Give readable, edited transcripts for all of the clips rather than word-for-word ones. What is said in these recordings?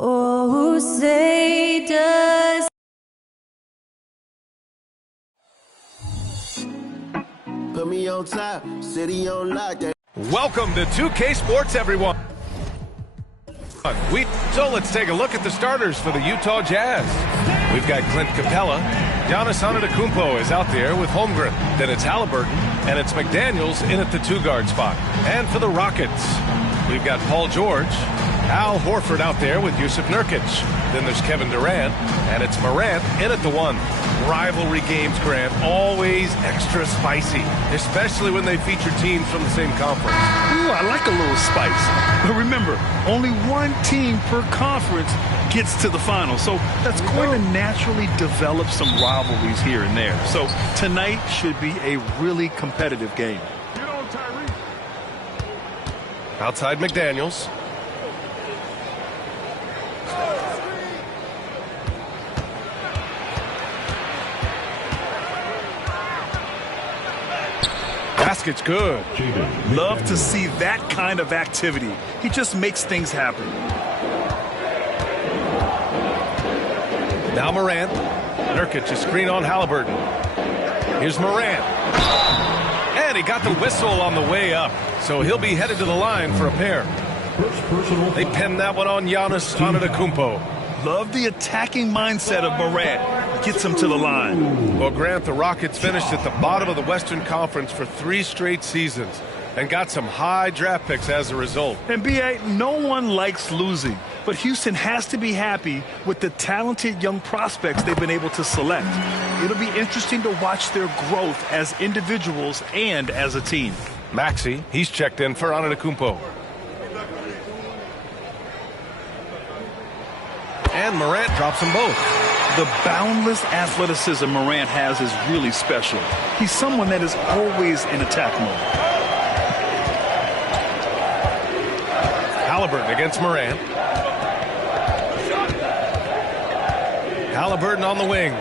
Oh, say does. Put me on top, city on lock. Welcome to 2K Sports, everyone. So let's take a look at the starters for the Utah Jazz. We've got Clint Capella. Giannis Antetokounmpo is out there with Holmgren. Then it's Halliburton, and it's McDaniels in at the two-guard spot. And for the Rockets, we've got Paul George, Al Horford out there with Yusuf Nurkic. Then there's Kevin Durant, and it's Morant in at the one. Rivalry games, Grant, always extra spicy, especially when they feature teams from the same conference. Ooh, I like a little spice. But remember, only one team per conference gets to the final, so that's going to naturally develop some rivalries here and there. So tonight should be a really competitive game. Outside McDaniels. Basket's good. Love to see that kind of activity. He just makes things happen. Now Morant. Nurkic, a screen on Halliburton. Here's Morant. And he got the whistle on the way up, so he'll be headed to the line for a pair. They pinned that one on Giannis Antetokounmpo. Love the attacking mindset of Morant. Gets him to the line. Well, Grant, the Rockets finished at the bottom of the Western Conference for 3 straight seasons and got some high draft picks as a result. And B.A., no one likes losing, but Houston has to be happy with the talented young prospects they've been able to select. It'll be interesting to watch their growth as individuals and as a team. Maxey, he's checked in for Antetokounmpo. And Morant drops them both. The boundless athleticism Morant has is really special. He's someone that is always in attack mode. Halliburton against Morant. Halliburton on the wing.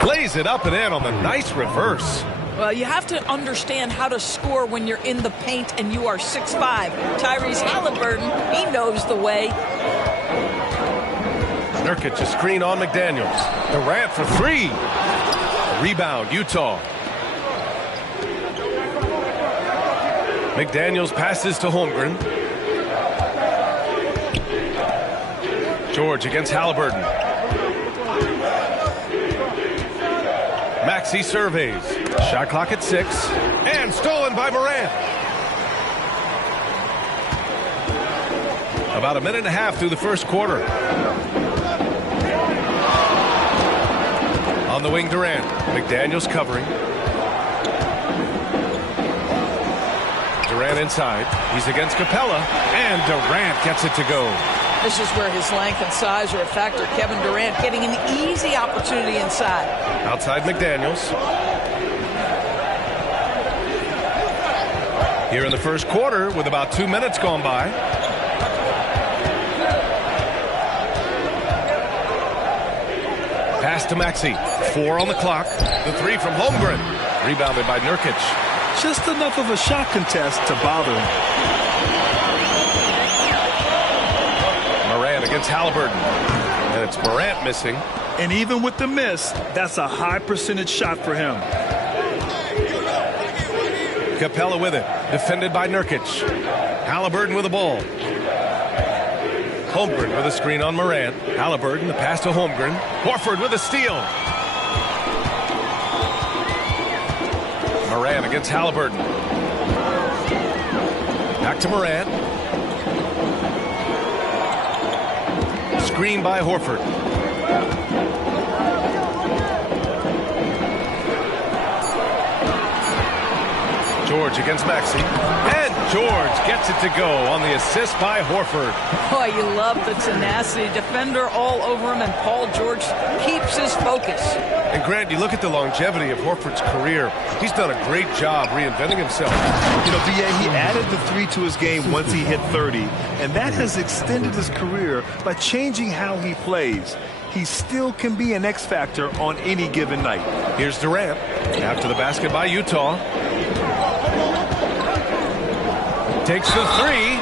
Plays it up and in on the nice reverse. Well, you have to understand how to score when you're in the paint and you are 6'5". Tyrese Halliburton, he knows the way. Nurkic, a screen on McDaniels. Durant for 3. Rebound, Utah. McDaniels passes to Holmgren. George against Halliburton. Maxey surveys. Shot clock at 6. And stolen by Morant. About a minute and a half through the first quarter. On the wing, Durant. McDaniels covering. Durant inside. He's against Capella. And Durant gets it to go. This is where his length and size are a factor. Kevin Durant getting an easy opportunity inside. Outside McDaniels. Here in the first quarter with about 2 minutes gone by. Pass to Maxey. 4 on the clock. The 3 from Holmgren. Rebounded by Nurkic. Just enough of a shot contest to bother him. Morant against Halliburton. And it's Morant missing. And even with the miss, that's a high percentage shot for him. Capella with it. Defended by Nurkic. Halliburton with the ball. Holmgren with a screen on Morant. Halliburton, the pass to Holmgren. Horford with a steal. Morant against Halliburton. Back to Morant. Screen by Horford. George against Maxey. And George gets it to go on the assist by Horford. Boy, you love the tenacity. Defender all over him, and Paul George keeps his focus. And Grant, you look at the longevity of Horford's career. He's done a great job reinventing himself. You know, B.A., he added the 3 to his game once he hit 30, and that has extended his career by changing how he plays. He still can be an X factor on any given night. Here's Durant. After the basket by Utah. Takes the 3.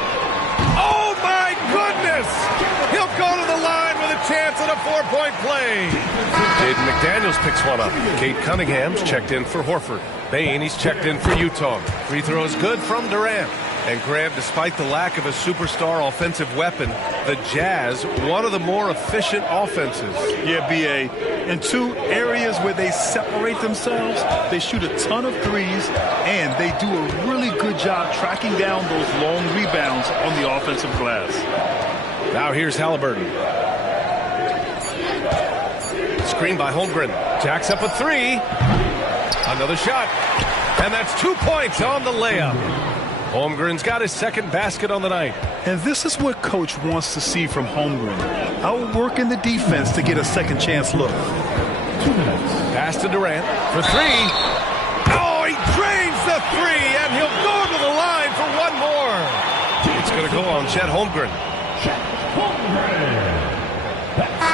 Oh, three-point play. Jaden McDaniels picks one up. Kate Cunningham's checked in for Horford. Bain, he's checked in for Utah. Free throw is good from Durant. And Grant, despite the lack of a superstar offensive weapon, the Jazz, one of the more efficient offenses. Yeah, B.A. In two areas where they separate themselves, they shoot a ton of threes, and they do a really good job tracking down those long rebounds on the offensive glass. Now here's Halliburton. Screen by Holmgren. Jacks up a three. Another shot. And that's 2 points on the layup. Holmgren's got his second basket on the night. And this is what Coach wants to see from Holmgren. Outworking the defense to get a second chance look. 2 minutes. Pass to Durant for three. Oh, he drains the three, and he'll go to the line for one more. It's going to go on Chet Holmgren.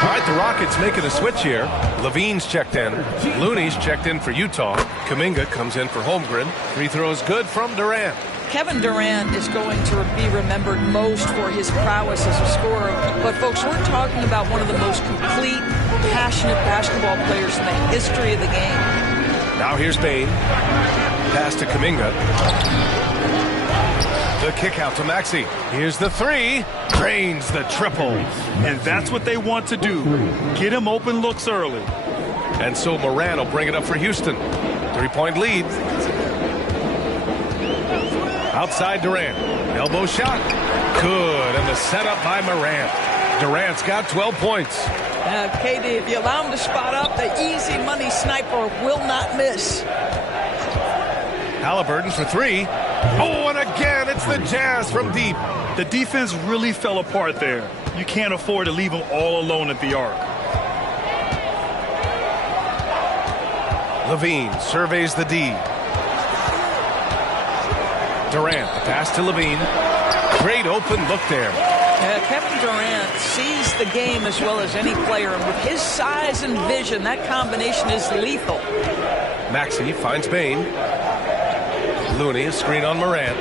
All right, the Rockets making a switch here. Levine's checked in. Looney's checked in for Utah. Kuminga comes in for Holmgren. Free throw is good from Durant. Kevin Durant is going to be remembered most for his prowess as a scorer. But, folks, we're talking about one of the most complete, passionate basketball players in the history of the game. Now here's Bain. Pass to Kuminga. The kick out to Maxey. Here's the three. Drains the triple. And that's what they want to do. Get him open looks early. And so Moran will bring it up for Houston. 3-point lead. Outside Durant. Elbow shot. Good. And the setup by Morant. Durant's got 12 points. KD, if you allow him to spot up, the easy money sniper will not miss. Halliburton for three. Oh, and again, it's the Jazz from deep. The defense really fell apart there. You can't afford to leave them all alone at the arc. Levine surveys the D. Durant, the pass to Levine. Great open look there. Kevin Durant sees the game as well as any player, and with his size and vision, that combination is lethal. Maxey finds Bain. Looney, a screen on Morant.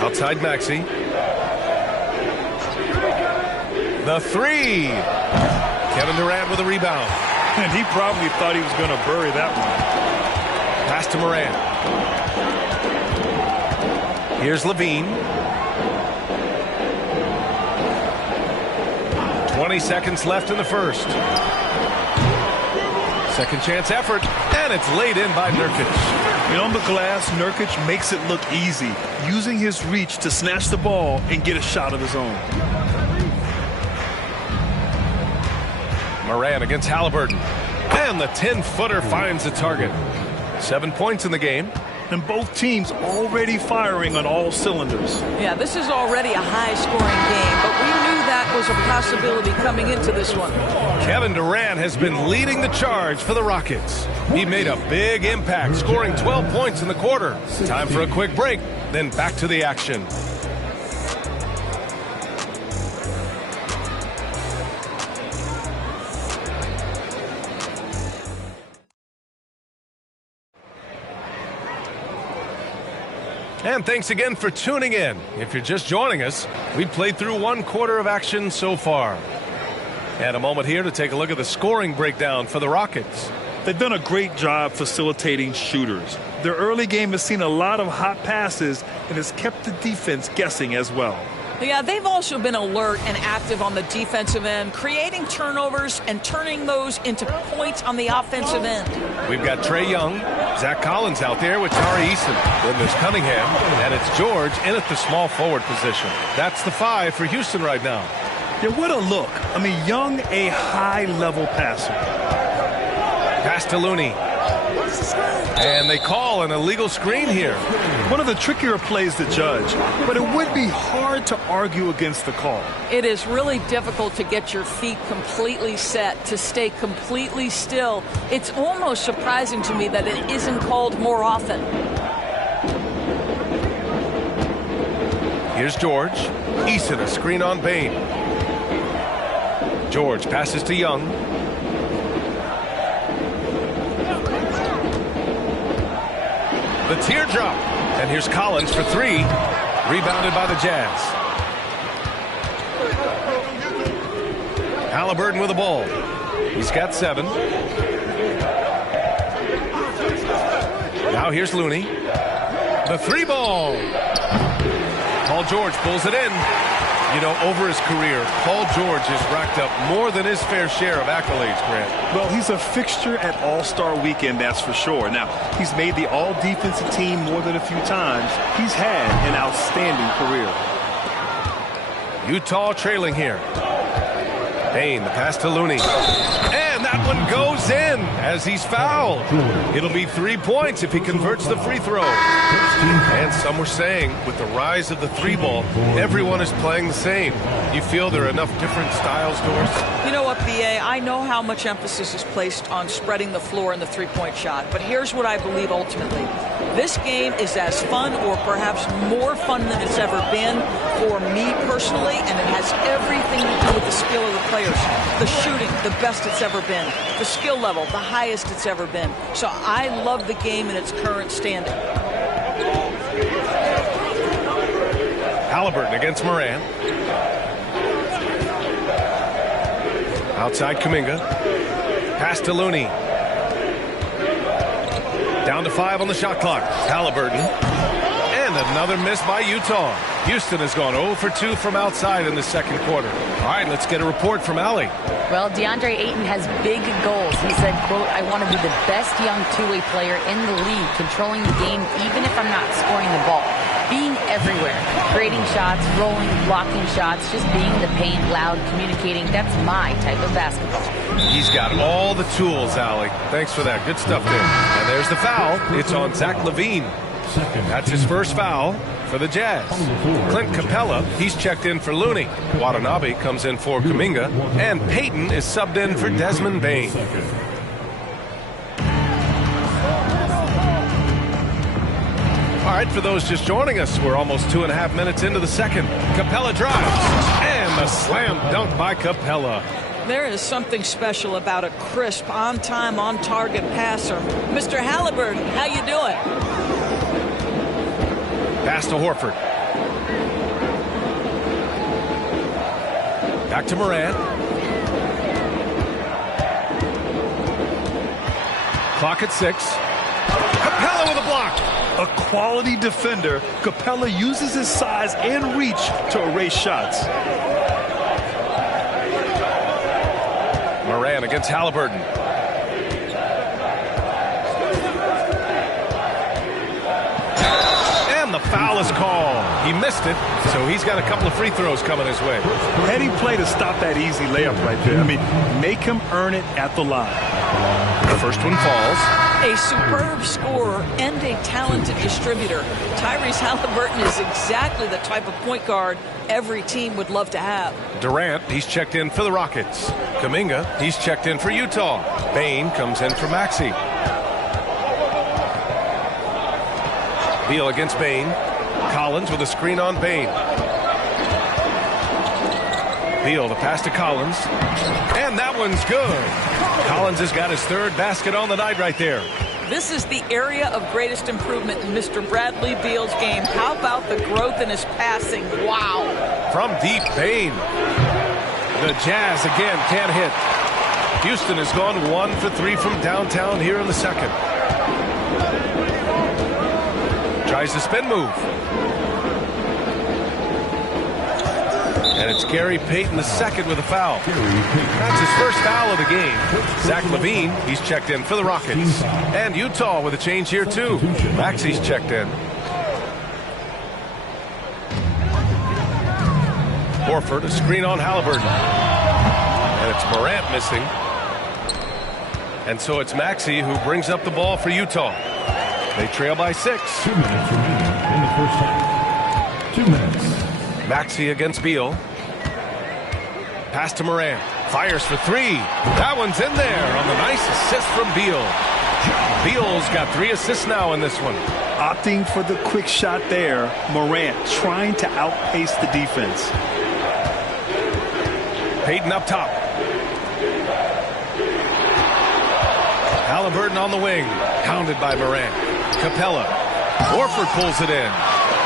Outside Maxey. The three. Kevin Durant with a rebound. And he probably thought he was going to bury that one. Pass to Morant. Here's Levine. 20 seconds left in the first. Second chance effort, and it's laid in by Nurkic. And on the glass, Nurkic makes it look easy, using his reach to snatch the ball and get a shot of his own. Moran against Halliburton. And the 10-footer finds the target. 7 points in the game. And both teams already firing on all cylinders. Yeah, this is already a high-scoring game, but we knew that was a possibility coming into this one. Kevin Durant has been leading the charge for the Rockets. He made a big impact, scoring 12 points in the quarter. Time for a quick break, then back to the action. And thanks again for tuning in. If you're just joining us, we played through 1 quarter of action so far. And a moment here to take a look at the scoring breakdown for the Rockets. They've done a great job facilitating shooters. Their early game has seen a lot of hot passes and has kept the defense guessing as well. Yeah, they've also been alert and active on the defensive end, creating turnovers and turning those into points on the offensive end. We've got Trae Young, Zach Collins out there with Tari Eason. Then there's Cunningham, and it's George in at the small forward position. That's the 5 for Houston right now. Yeah, what a look. I mean, Young, a high-level passer. Pass to Looney. And they call an illegal screen here. One of the trickier plays to judge, but it would be hard to argue against the call. It is really difficult to get your feet completely set, to stay completely still. It's almost surprising to me that it isn't called more often. Here's George. Eason, a screen on Bain. George passes to Young. The teardrop. And here's Collins for 3. Rebounded by the Jazz. Halliburton with the ball. He's got 7. Now here's Looney. The 3-ball. Paul George pulls it in. You know, over his career, Paul George has racked up more than his fair share of accolades, Grant. Well, he's a fixture at All-Star Weekend, that's for sure. Now, he's made the All-Defensive team more than a few times. He's had an outstanding career. Utah trailing here. Payne, the pass to Looney. And that one goes in as he's fouled. It'll be 3 points if he converts the free throw. And some were saying, with the rise of the 3-ball, everyone is playing the same. You feel there are enough different styles, Doris? You know what, B.A., I know how much emphasis is placed on spreading the floor in the three-point shot, but here's what I believe ultimately. This game is as fun or perhaps more fun than it's ever been for me personally, and it has everything to do with the skill of the players. The shooting, the best it's ever been. The skill level, the highest it's ever been. So I love the game in its current standing. Halliburton against Moran. Outside Kuminga. Pass to Looney. Down to 5 on the shot clock. Halliburton. And another miss by Utah. Houston has gone 0 for 2 from outside in the second quarter. All right, let's get a report from Allie. Well, DeAndre Ayton has big goals. He said, quote, "I want to be the best young two-way player in the league, controlling the game even if I'm not scoring the ball. Being everywhere, creating shots, rolling, blocking shots, just being the paint, loud, communicating. That's my type of basketball." He's got all the tools, Allie. Thanks for that. Good stuff there. And there's the foul. It's on Zach LaVine. That's his first foul for the Jazz. Clint Capella, he's checked in for Looney. Watanabe comes in for Kuminga. And Payton is subbed in for Desmond Bane. All right, for those just joining us, we're almost 2.5 minutes into the second. Capella drives. And a slam dunk by Capella. There is something special about a crisp, on-time, on-target passer. Mr. Halliburton, how you doing? Pass to Horford. Back to Moran. Clock at 6. Capella with a block. A quality defender, Capella uses his size and reach to erase shots. Moran against Halliburton. And the foul is called. He missed it, so he's got a couple of free throws coming his way. Heady play to stop that easy layup right there. I mean, make him earn it at the line. The first one falls. A superb scorer and a talented distributor. Tyrese Halliburton is exactly the type of point guard every team would love to have. Durant, he's checked in for the Rockets. Kuminga, he's checked in for Utah. Bane comes in for Maxey. Beal against Bane. Collins with a screen on Bane. Beal, the pass to Collins. And that one's good. Collins has got his third basket on the night right there. This is the area of greatest improvement in Mr. Bradley Beal's game. How about the growth in his passing? Wow. From deep, Bane. The Jazz again can't hit. Houston has gone 1 for 3 from downtown here in the second. Tries the spin move. And it's Gary Payton II with a foul. That's his first foul of the game. Zach LaVine, he's checked in for the Rockets. And Utah with a change here too. Maxey's checked in. Horford, a screen on Halliburton. And it's Morant missing. And so it's Maxey who brings up the ball for Utah. They trail by 6. 2 minutes remaining in the first half. 2 minutes. Maxey against Beal. Pass to Moran. Fires for 3. That one's in there on the nice assist from Beal. Beal's got 3 assists now in this one. Opting for the quick shot there. Morant trying to outpace the defense. Payton up top. Halliburton on the wing. Pounded by Moran. Capella. Horford pulls it in.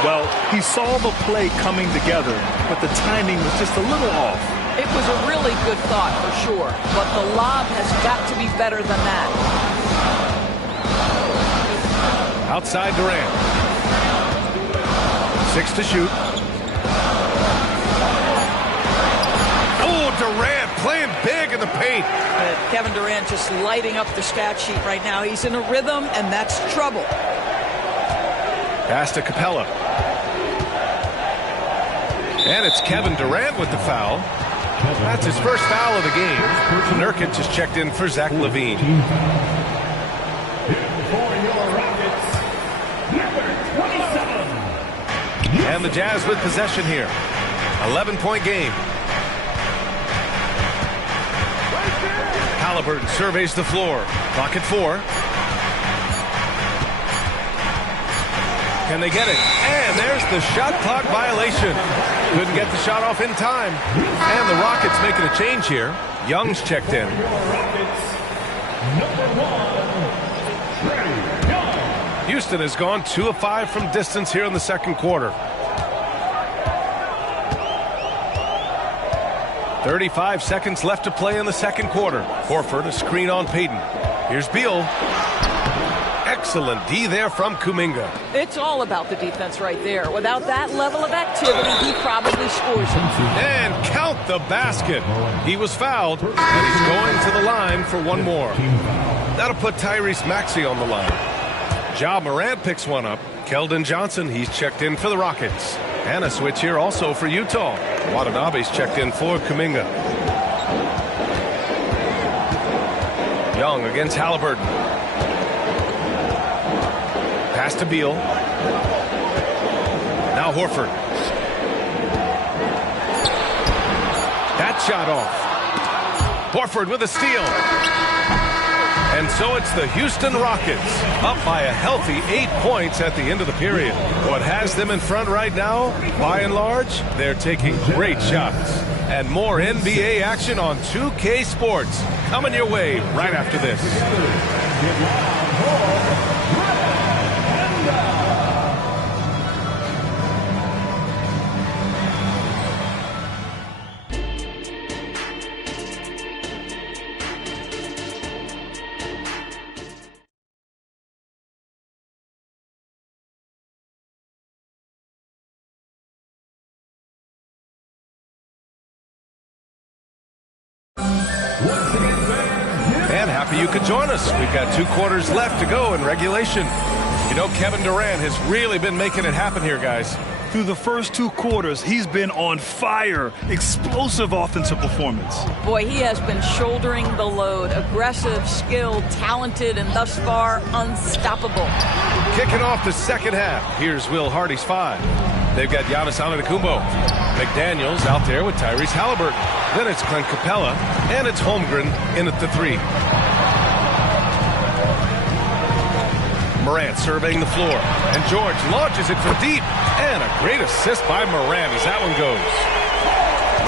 Well, he saw the play coming together, but the timing was just a little off. It was a really good thought for sure, but the lob has got to be better than that. Outside Durant. 6 to shoot. Oh, Durant playing big in the paint. Kevin Durant just lighting up the stat sheet right now. He's in a rhythm, and that's trouble. Pass to Capella. And it's Kevin Durant with the foul. That's his first foul of the game. Nurkic has checked in for Zach LaVine. And the Jazz with possession here. 11-point game. Halliburton surveys the floor. Clock at 4. Can they get it? And there's the shot clock violation. Couldn't get the shot off in time. And the Rockets making a change here. Young's checked in. Houston has gone 2 of 5 from distance here in the second quarter. 35 seconds left to play in the second quarter. Horford, a screen on Payton. Here's Beal. Excellent D there from Kuminga. It's all about the defense right there. Without that level of activity, he probably scores it. And count the basket. He was fouled, and he's going to the line for one more. That'll put Tyrese Maxey on the line. Ja Morant picks one up. Keldon Johnson, he's checked in for the Rockets. And a switch here also for Utah. Watanabe's checked in for Kuminga. Young against Halliburton. Pass to Beal. Now Horford. That shot off. Horford with a steal. And so it's the Houston Rockets up by a healthy 8 points at the end of the period. What has them in front right now, by and large, they're taking great shots. And more NBA action on 2K Sports coming your way right after this. And happy you could join us. We've got 2 quarters left to go in regulation. You know, Kevin Durant has really been making it happen here, guys. Through the first 2 quarters, he's been on fire. Explosive offensive performance. Boy, he has been shouldering the load. Aggressive, skilled, talented, and thus far, unstoppable. Kicking off the second half. Here's Will Hardy's 5. They've got Giannis Antetokounmpo. McDaniels out there with Tyrese Halliburton. Then it's Clint Capella, and it's Holmgren in at the 3. Morant surveying the floor, and George launches it from deep, and a great assist by Morant as that one goes.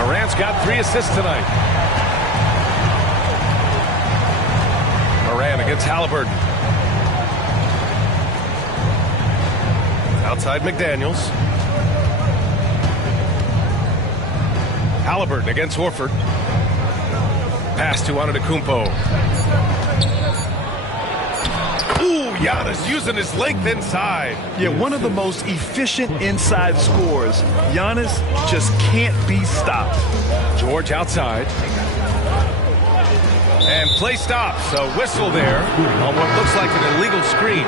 Morant's got 3 assists tonight. Morant against Halliburton. Outside McDaniels. Halliburton against Horford. Pass to Antetokounmpo. Ooh, Giannis using his length inside. Yeah, one of the most efficient inside scorers. Giannis just can't be stopped. George outside. And play stops. A whistle there on what looks like an illegal screen.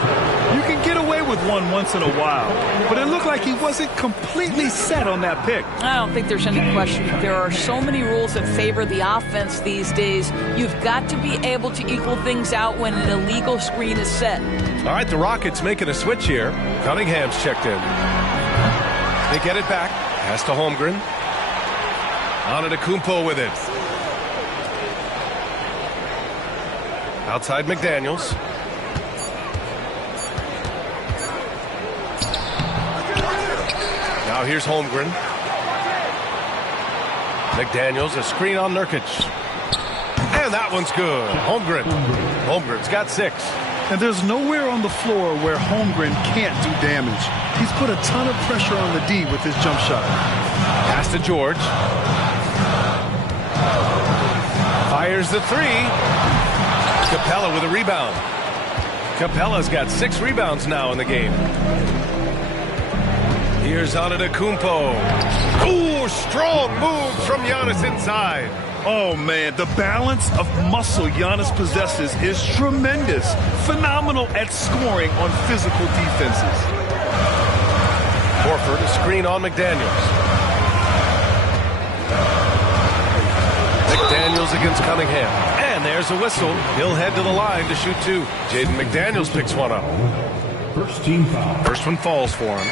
You can get away with one once in a while, but it looked like he wasn't completely set on that pick. I don't think there's any question. There are so many rules that favor the offense these days. You've got to be able to equal things out when an illegal screen is set. All right, the Rockets making a switch here. Cunningham's checked in. They get it back. Pass to Holmgren. Antetokounmpo with it. Outside McDaniels. Now here's Holmgren. McDaniels, a screen on Nurkic. And that one's good. Holmgren's got 6. And there's nowhere on the floor where Holmgren can't do damage. He's put a ton of pressure on the D with his jump shot. Pass to George. Fires the three. Capella with a rebound. Capella's got 6 rebounds now in the game. Here's Antetokounmpo. Ooh, strong move from Giannis inside. Oh, man, the balance of muscle Giannis possesses is tremendous. Phenomenal at scoring on physical defenses. Horford, a screen on McDaniels. McDaniels against Cunningham. And there's a whistle. He'll head to the line to shoot 2. Jaden McDaniels picks one up. First team foul. First one falls for him.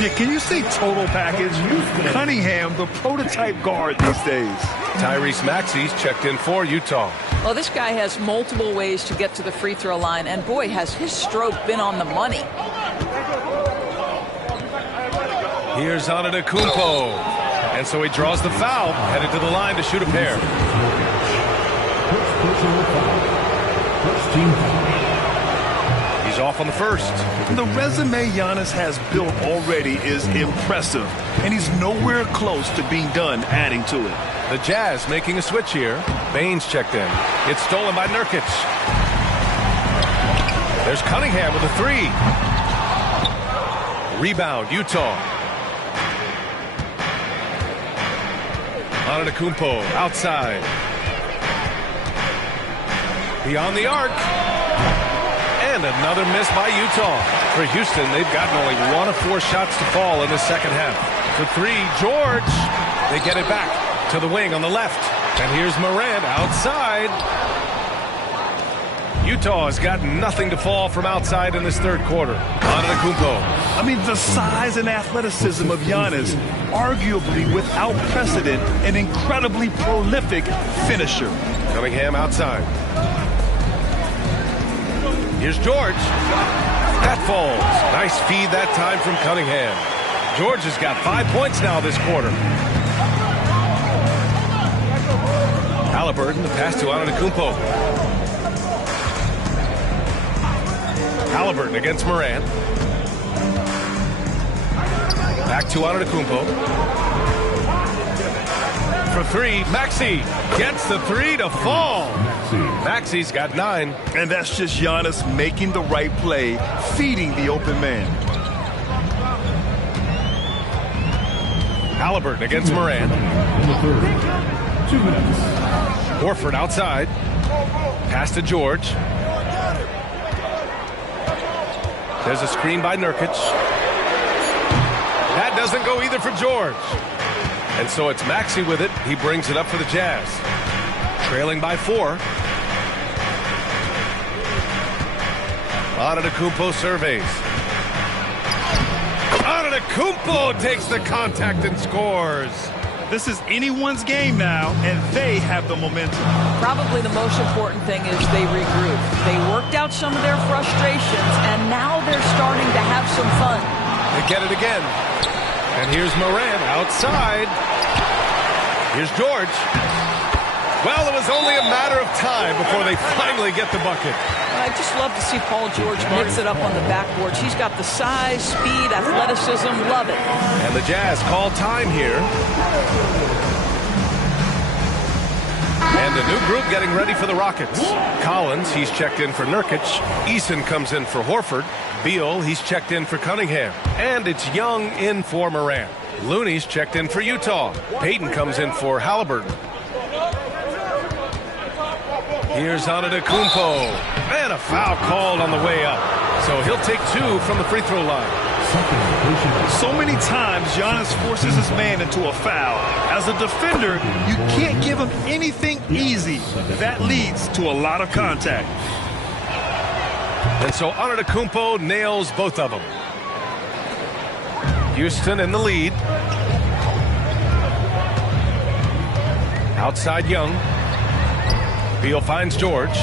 Yeah, can you say total package? Cunningham, the prototype guard these days. Tyrese Maxey's checked in for Utah. Well, this guy has multiple ways to get to the free throw line, and boy, has his stroke been on the money. Here's Antetokounmpo. And so he draws the foul, headed to the line to shoot a pair. First personal foul. First team foul. He's off on the first. The resume Giannis has built already is impressive, and he's nowhere close to being done adding to it. The Jazz making a switch here. Baines checked in. It's stolen by Nurkic. There's Cunningham with a 3. Rebound, Utah. Antetokounmpo outside. Beyond the arc. And another miss by Utah. For Houston, they've gotten only 1 of 4 shots to fall in the second half. For 3, George. They get it back to the wing on the left. And here's Morant outside. Utah has got nothing to fall from outside in this third quarter. Antetokounmpo. I mean, the size and athleticism of Giannis, arguably without precedent, an incredibly prolific finisher. Cunningham outside. Here's George. That falls. Nice feed that time from Cunningham. George has got 5 points now this quarter. Halliburton, the pass to Antetokounmpo. Halliburton against Morant. Back to Antetokounmpo. For 3, Maxey gets the 3 to fall. Maxey's got 9. And that's just Giannis making the right play, feeding the open man. Halliburton against Morant. In the third. 2 minutes. Horford outside. Pass to George. There's a screen by Nurkic. That doesn't go either for George. And so it's Maxey with it. He brings it up for the Jazz. Trailing by 4. Antetokounmpo surveys. Antetokounmpo takes the contact and scores. This is anyone's game now, and they have the momentum. Probably the most important thing is they regroup. They worked out some of their frustrations, and now they're starting to have some fun. They get it again. And here's Morant outside. Here's George. Well, it was only a matter of time before they finally get the bucket. I just love to see Paul George mix it up on the backboards. He's got the size, speed, athleticism. Love it. And the Jazz call time here. And a new group getting ready for the Rockets. Collins, he's checked in for Nurkic. Eason comes in for Horford. Beal, he's checked in for Cunningham. And it's Young in for Morant. Looney's checked in for Utah. Payton comes in for Halliburton. Here's Antetokounmpo. And a foul called on the way up. So he'll take 2 from the free throw line. So many times Giannis forces his man into a foul. As a defender, you can't give him anything easy. That leads to a lot of contact. And so Antetokounmpo nails both of them. Houston in the lead. Outside Young. Beal finds George.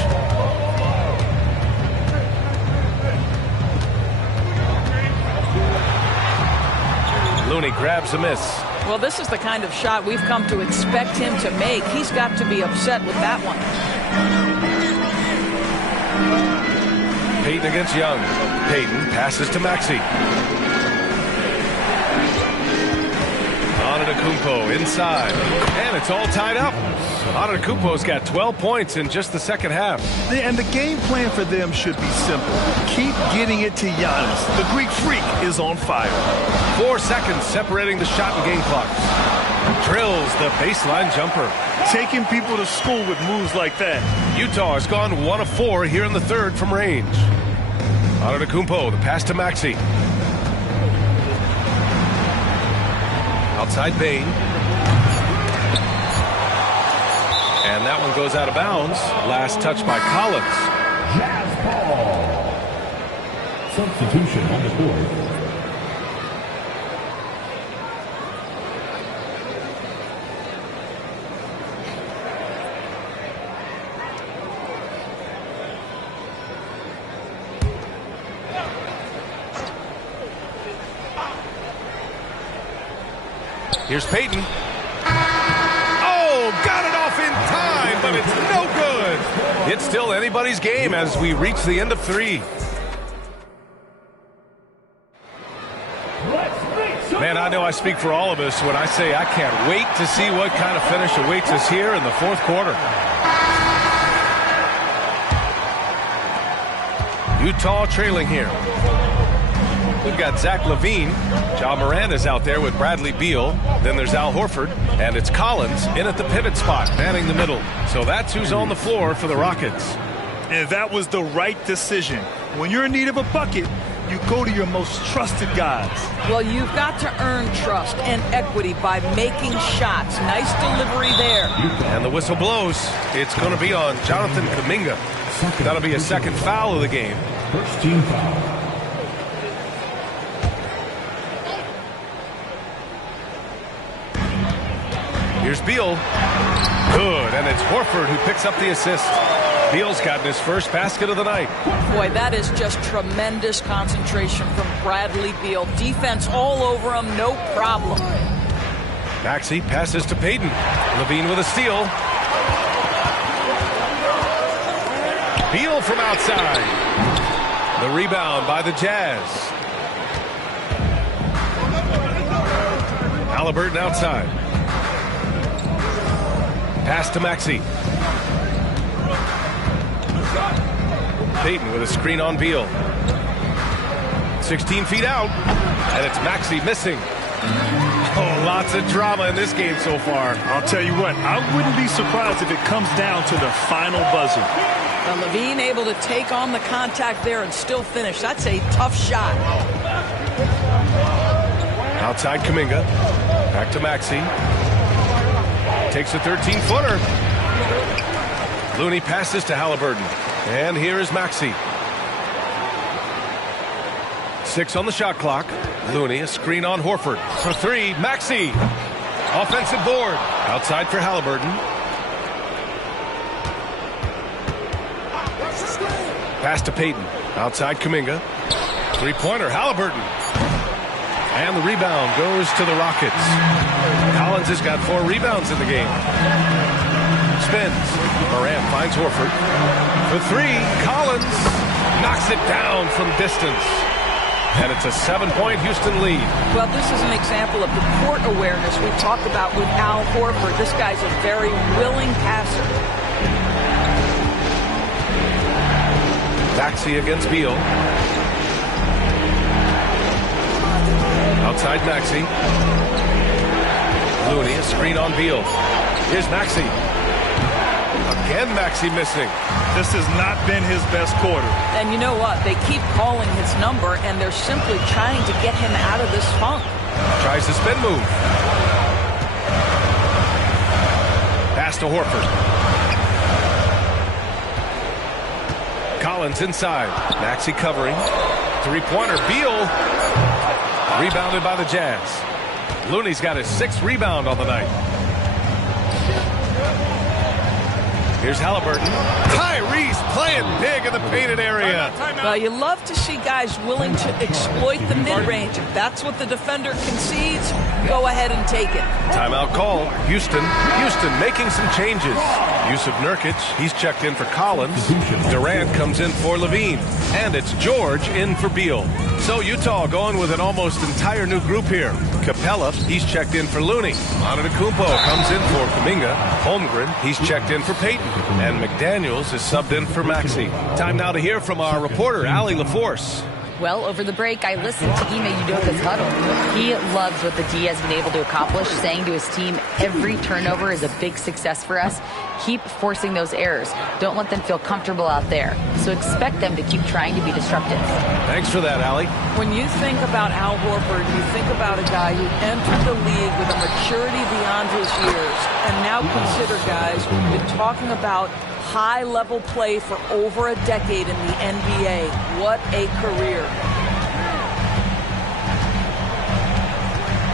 Looney grabs a miss. Well, this is the kind of shot we've come to expect him to make. He's got to be upset with that one. Payton against Young. Payton passes to Maxey. Antetokounmpo inside. And it's all tied up. Antetokounmpo's got 12 points in just the second half. And the game plan for them should be simple. Keep getting it to Giannis. The Greek freak is on fire. 4 seconds separating the shot and game clocks. Drills the baseline jumper. Taking people to school with moves like that. Utah has gone 1 of 4 here in the third from range. Antetokounmpo, the pass to Maxey. Outside Bane. And that one goes out of bounds. Last touch by Collins. Jazz ball. Substitution on the court. Here's Payton. Oh, got it off in time, but it's no good. It's still anybody's game as we reach the end of 3. Man, I know I speak for all of us when I say I can't wait to see what kind of finish awaits us here in the fourth quarter. Utah trailing here. We've got Zach LaVine. Ja Morant is out there with Bradley Beal. Then there's Al Horford. And it's Collins in at the pivot spot, manning the middle. So that's who's on the floor for the Rockets. And that was the right decision. When you're in need of a bucket, you go to your most trusted guys. Well, you've got to earn trust and equity by making shots. Nice delivery there. And the whistle blows. It's going to be on Jonathan Kuminga. That'll be a second foul of the game. First team foul. Here's Beal. Good, and it's Horford who picks up the assist. Beal's gotten his first basket of the night. Boy, that is just tremendous concentration from Bradley Beal. Defense all over him, no problem. Maxey passes to Payton. LaVine with a steal. Beal from outside. The rebound by the Jazz. Halliburton outside. Pass to Maxey. Payton with a screen on Beal. 16 feet out. And it's Maxey missing. Oh, lots of drama in this game so far. I'll tell you what, I wouldn't be surprised if it comes down to the final buzzer. Now, LaVine able to take on the contact there and still finish. That's a tough shot. Outside Kuminga. Back to Maxey. Takes a 13-footer. Looney passes to Halliburton. And here is Maxey. 6 on the shot clock. Looney, a screen on Horford. For 3, Maxey. Offensive board. Outside for Halliburton. Pass to Payton. Outside Kuminga. 3-pointer, Halliburton. And the rebound goes to the Rockets. Collins has got 4 rebounds in the game. Spins. Morant finds Horford. For 3, Collins knocks it down from distance. And it's a 7-point Houston lead. Well, this is an example of the court awareness we talked about with Al Horford. This guy's a very willing passer. Maxey against Beal. Outside Maxey. Looney, a screen on Beal. Here's Maxey. Again, Maxey missing. This has not been his best quarter. And you know what? They keep calling his number, and they're simply trying to get him out of this funk. Tries the spin move. Pass to Horford. Collins inside. Maxey covering. 3-pointer. Beal. Rebounded by the Jazz. Looney's got his 6th rebound on the night. Here's Halliburton. Tyrese playing big in the painted area. Well, you love to see guys willing to exploit the mid-range. If that's what the defender concedes, go ahead and take it. Timeout call. Houston making some changes. Yusuf Nurkic, he's checked in for Collins. Durant comes in for LaVine. And it's George in for Beal. So Utah going with an almost entire new group here. Capella, he's checked in for Looney. Antetokounmpo comes in for Kuminga. Holmgren, he's checked in for Payton. And McDaniels is subbed in for Maxey. Time now to hear from our reporter, Allie LaForce. Well, over the break, I listened to Ime Udoka's huddle. He loves what the D has been able to accomplish, saying to his team, every turnover is a big success for us. Keep forcing those errors. Don't let them feel comfortable out there. So expect them to keep trying to be disruptive. Thanks for that, Allie. When you think about Al Horford, you think about a guy who entered the league with a maturity beyond his years. And now consider, guys, we've been talking about high-level play for over a decade in the NBA. What a career.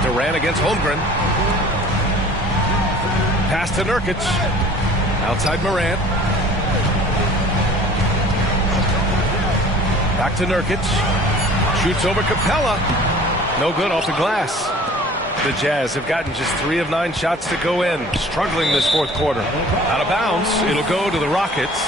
Durant against Holmgren. Pass to Nurkic. Outside Morant. Back to Nurkic. Shoots over Capella. No good off the glass. The Jazz have gotten just 3 of 9 shots to go in. Struggling this fourth quarter. Out of bounds. It'll go to the Rockets.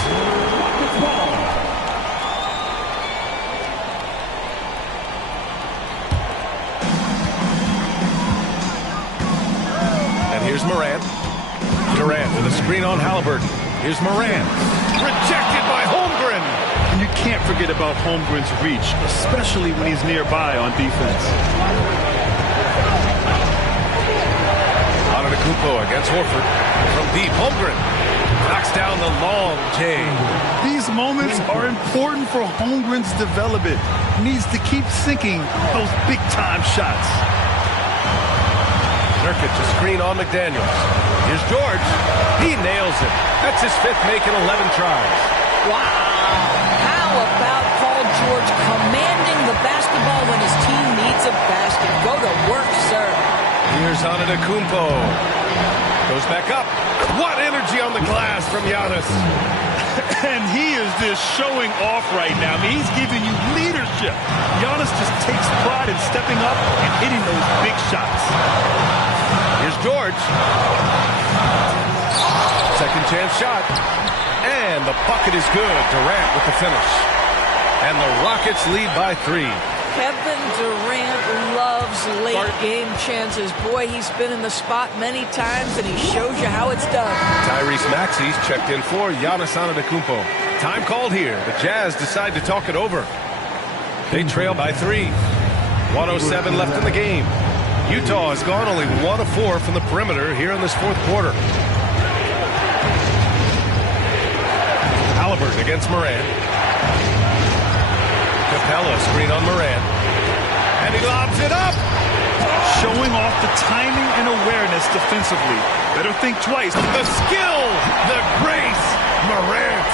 And here's Morant. Durant with a screen on Halliburton. Here's Morant. Rejected by Holmgren. And you can't forget about Holmgren's reach, especially when he's nearby on defense. Antetokounmpo against Horford. From deep, Holmgren knocks down the long J. These moments are important for Holmgren's development. He needs to keep sinking those big-time shots. Nurkic a screen on McDaniels. Here's George. He nails it. That's his 5th make in 11 tries. Wow. How about Paul George commanding the basketball when his team needs a basket? Go to work, sir. Here's Antetokounmpo. Goes back up. What energy on the glass from Giannis. And he is just showing off right now. I mean, he's giving you leadership. Giannis just takes pride in stepping up and hitting those big shots. Here's George. Second chance shot. And the bucket is good. Durant with the finish. And the Rockets lead by 3. Kevin Durant loves late game chances. Boy, he's been in the spot many times, and he shows you how it's done. Tyrese Maxey's checked in for Giannis Antetokounmpo. Time called here. The Jazz decide to talk it over. They trail by 3. 1:07 left in the game. Utah has gone only 1 of 4 from the perimeter here in this fourth quarter. Halliburton against Morant. Capella screen on Morant. And he lobs it up. Showing off the timing and awareness defensively. Better think twice. The skill, the grace, Morant.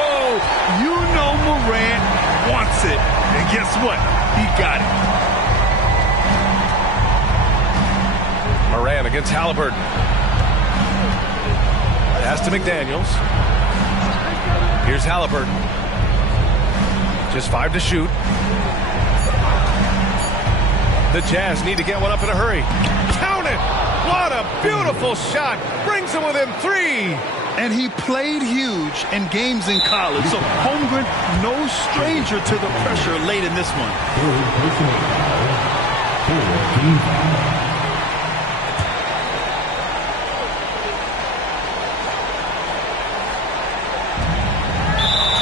Oh, you know Morant wants it. And guess what? He got it. Morant against Halliburton. Pass to McDaniels. Here's Halliburton. Just 5 to shoot. The Jazz need to get one up in a hurry. Count it! What a beautiful shot! Brings them within 3. And he played huge in games in college. So Holmgren, no stranger to the pressure late in this one.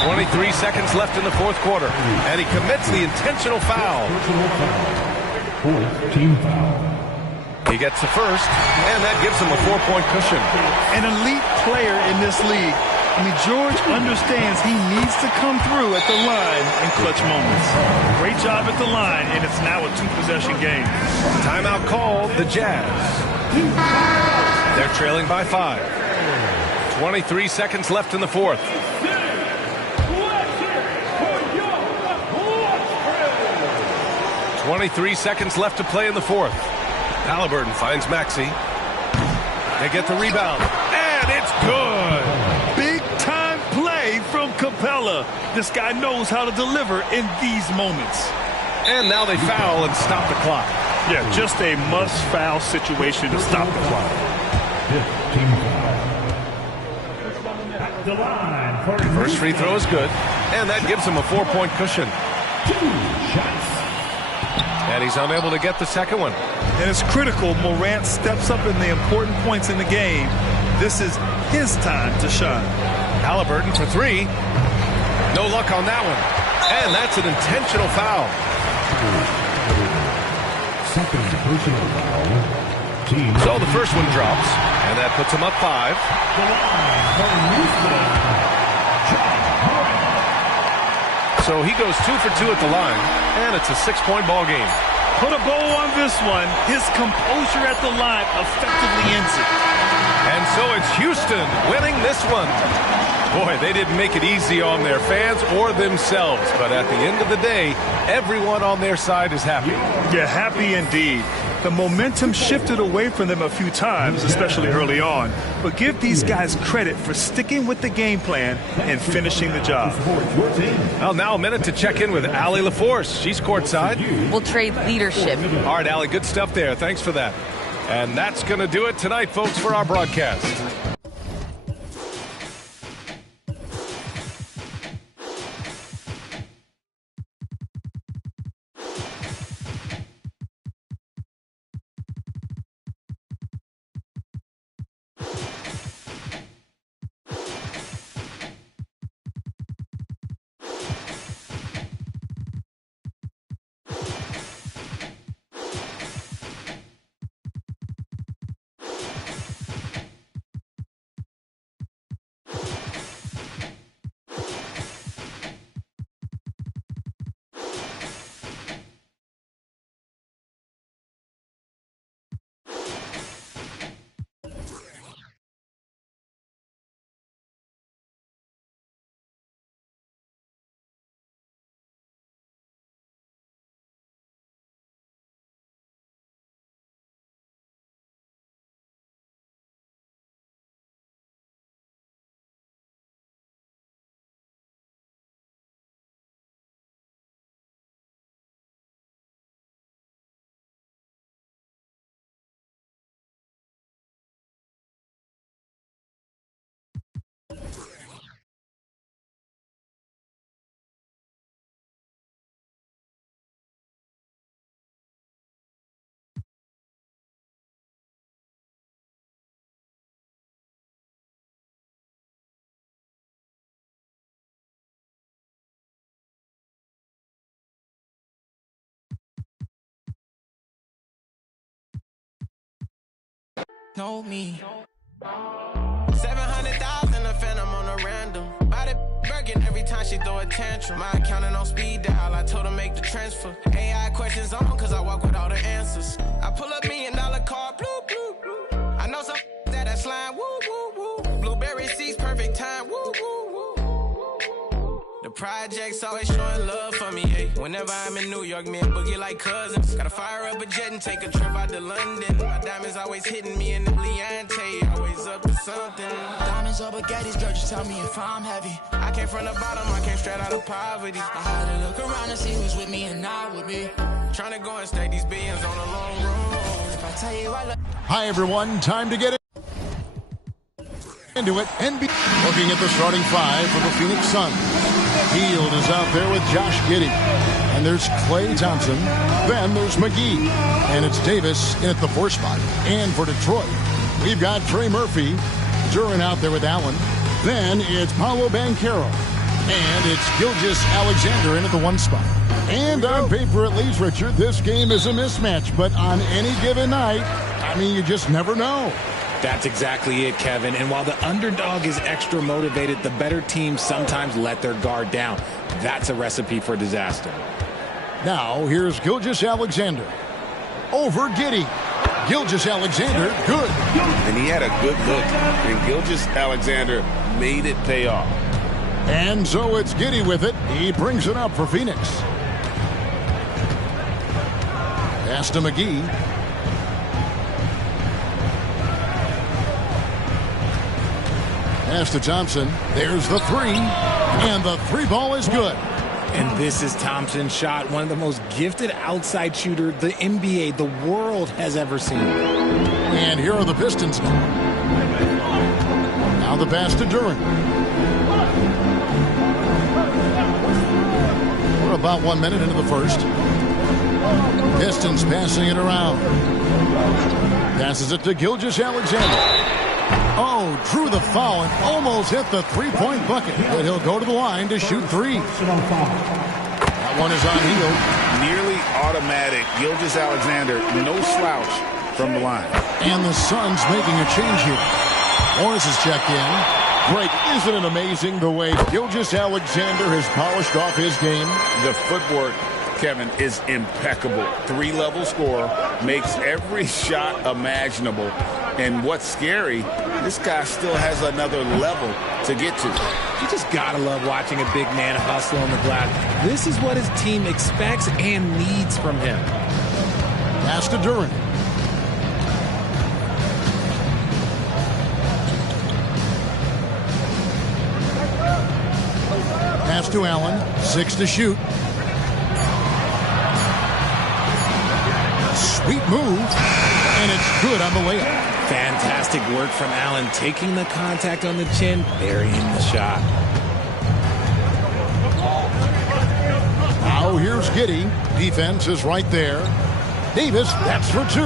23 seconds left in the fourth quarter, and he commits the intentional foul. Team foul. He gets the first, and that gives him a 4-point cushion. An elite player in this league. I mean, George understands he needs to come through at the line in clutch moments. Great job at the line, and it's now a 2-possession game. Timeout called, the Jazz. They're trailing by 5. 23 seconds left in the fourth. 23 seconds left to play in the fourth. Halliburton finds Maxey. They get the rebound, and it's good. Big-time play from Capella. This guy knows how to deliver in these moments. And now they foul and stop the clock. Yeah, just a must-foul situation to stop the clock. Team foul. At the line. First free throw is good, and that gives him a 4-point cushion. 2 shots. And he's unable to get the second one. And it's critical Morant steps up in the important points in the game. This is his time to shine. Halliburton for three. No luck on that one. And that's an intentional foul. Second personal foul. Team. So the first one drops, and that puts him up 5. So he goes 2 for 2 at the line, and it's a 6-point ball game. Put a bow on this one. His composure at the line effectively ends it. And so it's Houston winning this one. Boy, they didn't make it easy on their fans or themselves. But at the end of the day, everyone on their side is happy. Yeah, happy indeed. The momentum shifted away from them a few times, especially early on. But give these guys credit for sticking with the game plan and finishing the job. Well, now a minute to check in with Allie LaForce. She's courtside. We'll trade leadership. All right, Allie, good stuff there. Thanks for that. And that's going to do it tonight, folks, for our broadcast. Know me. 700,000 a phantom on a random. Buy the Birkin every time she throw a tantrum. My accountant on speed dial, I told her make the transfer. AI questions on cause I walk with all the answers. I pull $1 million car, blue, blue, blue. I know some that slime, woo, woo, woo. Blueberry seeds, perfect time, woo, woo, woo. The projects always showing love for me, ayy. Whenever I'm in New York, me and Boogie like cousins. Gotta fire up a jet and take a trip out to London. My diamonds always hitting me in the Leante, always up to something. Diamonds or baguettes, girl, just tell me if I'm heavy. I came from the bottom, I came straight out of poverty. I had to look around and see who's with me and not with me. Trying to go and stake these billions on a long road. If I tell you I love. Hi, everyone. Time to get into it. NBA looking at the starting 5 for the Phoenix Suns. Hield is out there with Josh Giddey. And there's Klay Thompson. Then there's McGee. And it's Davis in at the 4 spot. And for Detroit, we've got Trey Murphy. Duran out there with Allen. Then it's Paolo Banchero. And it's Gilgeous Alexander in at the 1 spot. And on paper, at least, Richard, this game is a mismatch. But on any given night, I mean, you just never know. That's exactly it, Kevin. And while the underdog is extra motivated, the better teams sometimes let their guard down. That's a recipe for disaster. Now, here's Gilgeous Alexander. Over Giddey. Gilgeous Alexander, good. And he had a good look. And Gilgeous Alexander made it pay off. And so it's Giddey with it. He brings it up for Phoenix. Pass to McGee. Pass to Thompson. There's the 3. And the 3 ball is good. And this is Thompson's shot, one of the most gifted outside shooter the NBA, the world has ever seen. And here are the Pistons now. Now the pass to Duran. We're about 1 minute into the first. Pistons passing it around. Passes it to Gilgeous-Alexander. Oh, drew the foul and almost hit the three-point bucket. But he'll go to the line to shoot three. That one is on heel. Nearly automatic. Gilgeous-Alexander, no slouch from the line. And the Suns making a change here. Morris is checked in. Greg, isn't it amazing the way Gilgeous-Alexander has polished off his game? The footwork, Kevin, is impeccable. Three-level scorer, makes every shot imaginable. And what's scary, this guy still has another level to get to. You just gotta love watching a big man hustle on the glass. This is what his team expects and needs from him. Pass to Duren. Pass to Allen. 6 to shoot. Sweet move. And it's good on the layup. Fantastic work from Allen, taking the contact on the chin, burying the shot. Now here's Giddey. Defense is right there. Davis, that's for 2.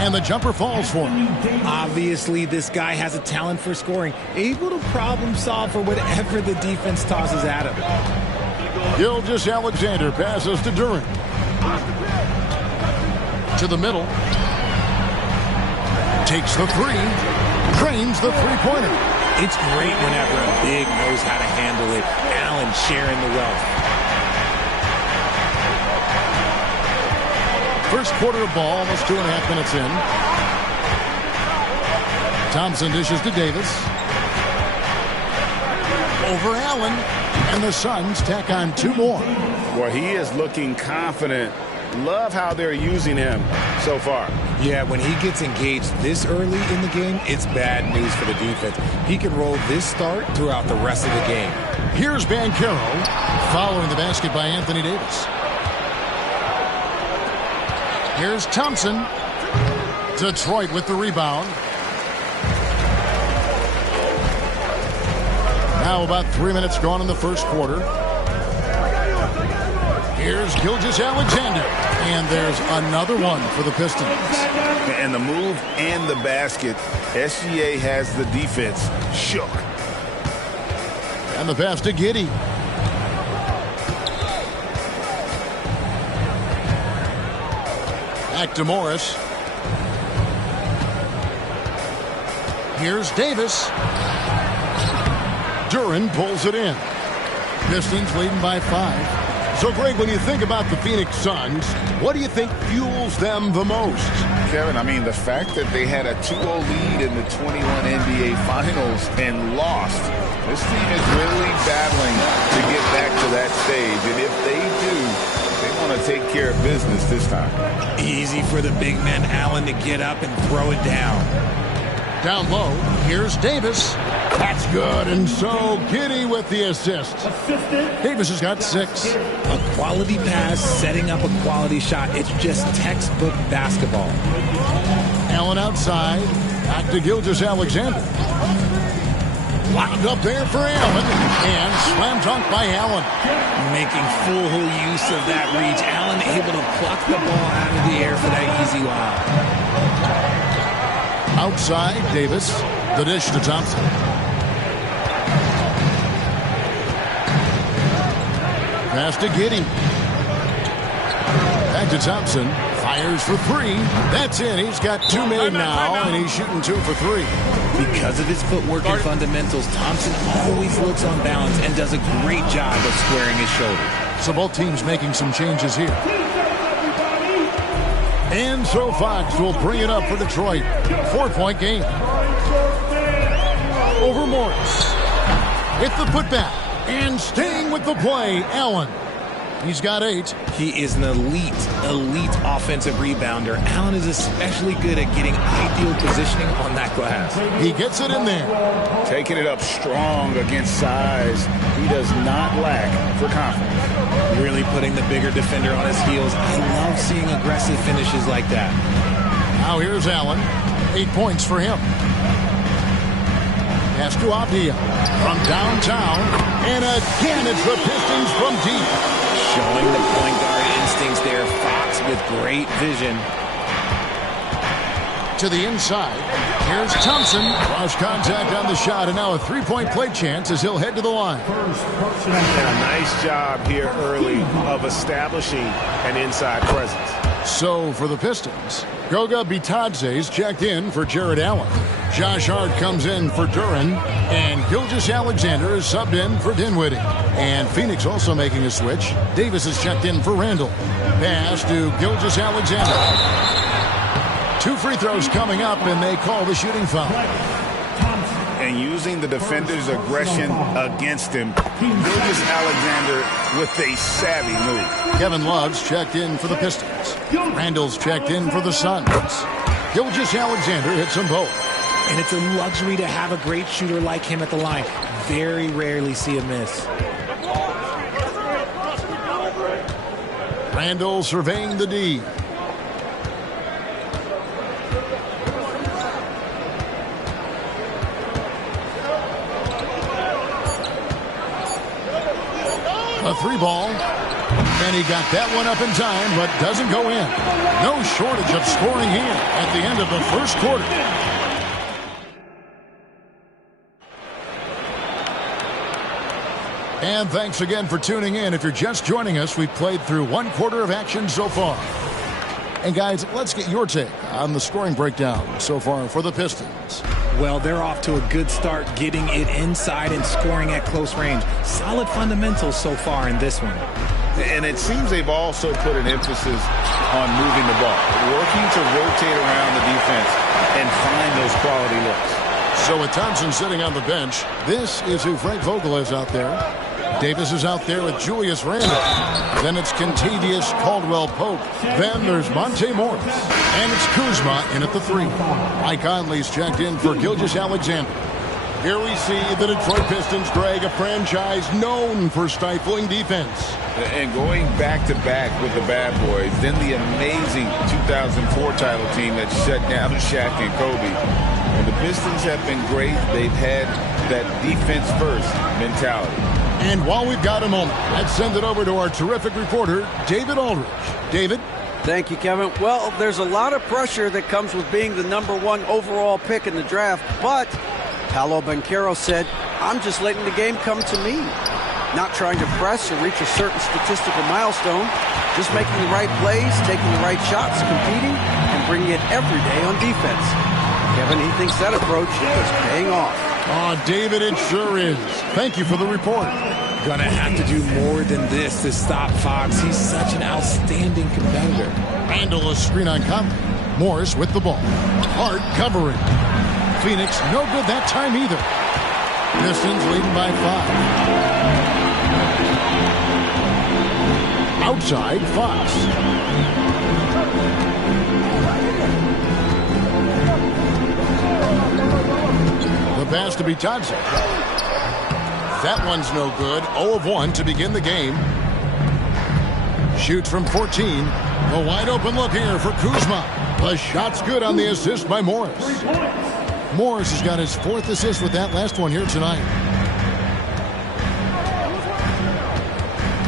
And the jumper falls for him. Obviously, this guy has a talent for scoring, able to problem solve for whatever the defense tosses at him. Gilgeous-Alexander passes to Duren. To the middle. Takes the 3. Drains the three-pointer. It's great whenever a big knows how to handle it. Allen sharing the wealth. First quarter of ball, almost 2.5 minutes in. Thompson dishes to Davis. Over Allen. And the Suns tack on 2 more. Well, he is looking confident. Love how they're using him so far. Yeah, when he gets engaged this early in the game, it's bad news for the defense. He can roll this start throughout the rest of the game. Here's Banchero following the basket by Anthony Davis. Here's Thompson. Detroit with the rebound. Now about 3 minutes gone in the first quarter. Here's Gilgeous-Alexander. And there's another one for the Pistons. And the move and the basket. SGA has the defense shook. And the pass to Giddey. Back to Morris. Here's Davis. Duren pulls it in. Pistons leading by 5. So, Greg, when you think about the Phoenix Suns, what do you think fuels them the most? Kevin, I mean, the fact that they had a 2-0 lead in the 21 NBA Finals and lost. This team is really battling to get back to that stage. And if they do, they want to take care of business this time. Easy for the big man Allen to get up and throw it down. Down low, here's Davis. That's good, and so Giddey with the assist. Davis has got 6. A quality pass, setting up a quality shot. It's just textbook basketball. Allen outside. Back to Gilgeous-Alexander. Lined up there for Allen. And slam dunk by Allen. Making full use of that reach. Allen able to pluck the ball out of the air for that easy lob. Outside, Davis. The dish to Thompson. Pass to Giddey. Back to Thompson. Fires for 3. That's in. He's got 2 made now, and he's shooting 2 for 3. Because of his footwork and fundamentals, Thompson always looks on balance and does a great job of squaring his shoulders. So both teams making some changes here. And so Fox will bring it up for Detroit. 4-point game. Over Morris. With the putback. And staying with the play, Allen. He's got 8. He is an elite offensive rebounder. Allen is especially good at getting ideal positioning on that glass. He gets it in there. Taking it up strong against size. He does not lack for confidence. Really putting the bigger defender on his heels. I love seeing aggressive finishes like that. Now here's Allen. 8 points for him. Pass to Abdia from downtown. And again, it's the Pistons from deep. Showing the point guard instincts there. Fox with great vision. to the inside. Here's Thompson. Cross contact on the shot, and now a three-point play chance as he'll head to the line. And a nice job here early of establishing an inside presence. So for the Pistons, Goga Bitadze's checked in for Jared Allen. Josh Hart comes in for Duran, and Gilgeous-Alexander is subbed in for Dinwiddie. And Phoenix also making a switch. Davis is checked in for Randall. Pass to Gilgeous-Alexander. 2 free throws coming up, and they call the shooting foul. And using the defender's aggression against him, Gilgeous-Alexander with a savvy move. Kevin Love's checked in for the Pistons. Randall's checked in for the Suns. Gilgeous-Alexander hits them both. And it's a luxury to have a great shooter like him at the line. Very rarely see a miss. Randall surveying the D. A 3-ball. And he got that one up in time, but doesn't go in. No shortage of scoring here at the end of the first quarter. And thanks again for tuning in. If you're just joining us, we've played through 1 quarter of action so far. And guys, let's get your take on the scoring breakdown so far for the Pistons. Well, they're off to a good start, getting it inside and scoring at close range. Solid fundamentals so far in this one. And it seems they've also put an emphasis on moving the ball, working to rotate around the defense and find those quality looks. So with Thompson sitting on the bench, this is who Frank Vogel is out there. Davis is out there with Julius Randle. Then it's Kentavious Caldwell-Pope. Then there's Monte Morris. And it's Kuzma in at the 3. Mike Conley's checked in for Gilgeous-Alexander. Here we see the Detroit Pistons, Greg, a franchise known for stifling defense. And going back-to-back with the bad boys, then the amazing 2004 title team that shut down Shaq and Kobe. And the Pistons have been great. They've had that defense-first mentality. And while we've got a moment, let's send it over to our terrific reporter, David Aldridge. David? Thank you, Kevin. Well, there's a lot of pressure that comes with being the #1 overall pick in the draft, but Paolo Banchero said, I'm just letting the game come to me. Not trying to press or reach a certain statistical milestone, just making the right plays, taking the right shots, competing, and bringing it every day on defense. Kevin, he thinks that approach is paying off. Oh, David, it sure is. Thank you for the report. Gonna have to do more than this to stop Fox. He's such an outstanding competitor. Randall a screen on Conley. Morris with the ball. Hart covering. Phoenix no good that time either. Pistons leading by 5. Outside, Fox. The pass to Bitadze. That one's no good. 0 of 1 to begin the game. Shoots from 14. A wide open look here for Kuzma. The shot's good on the assist by Morris. Morris has got his 4th assist with that last one here tonight.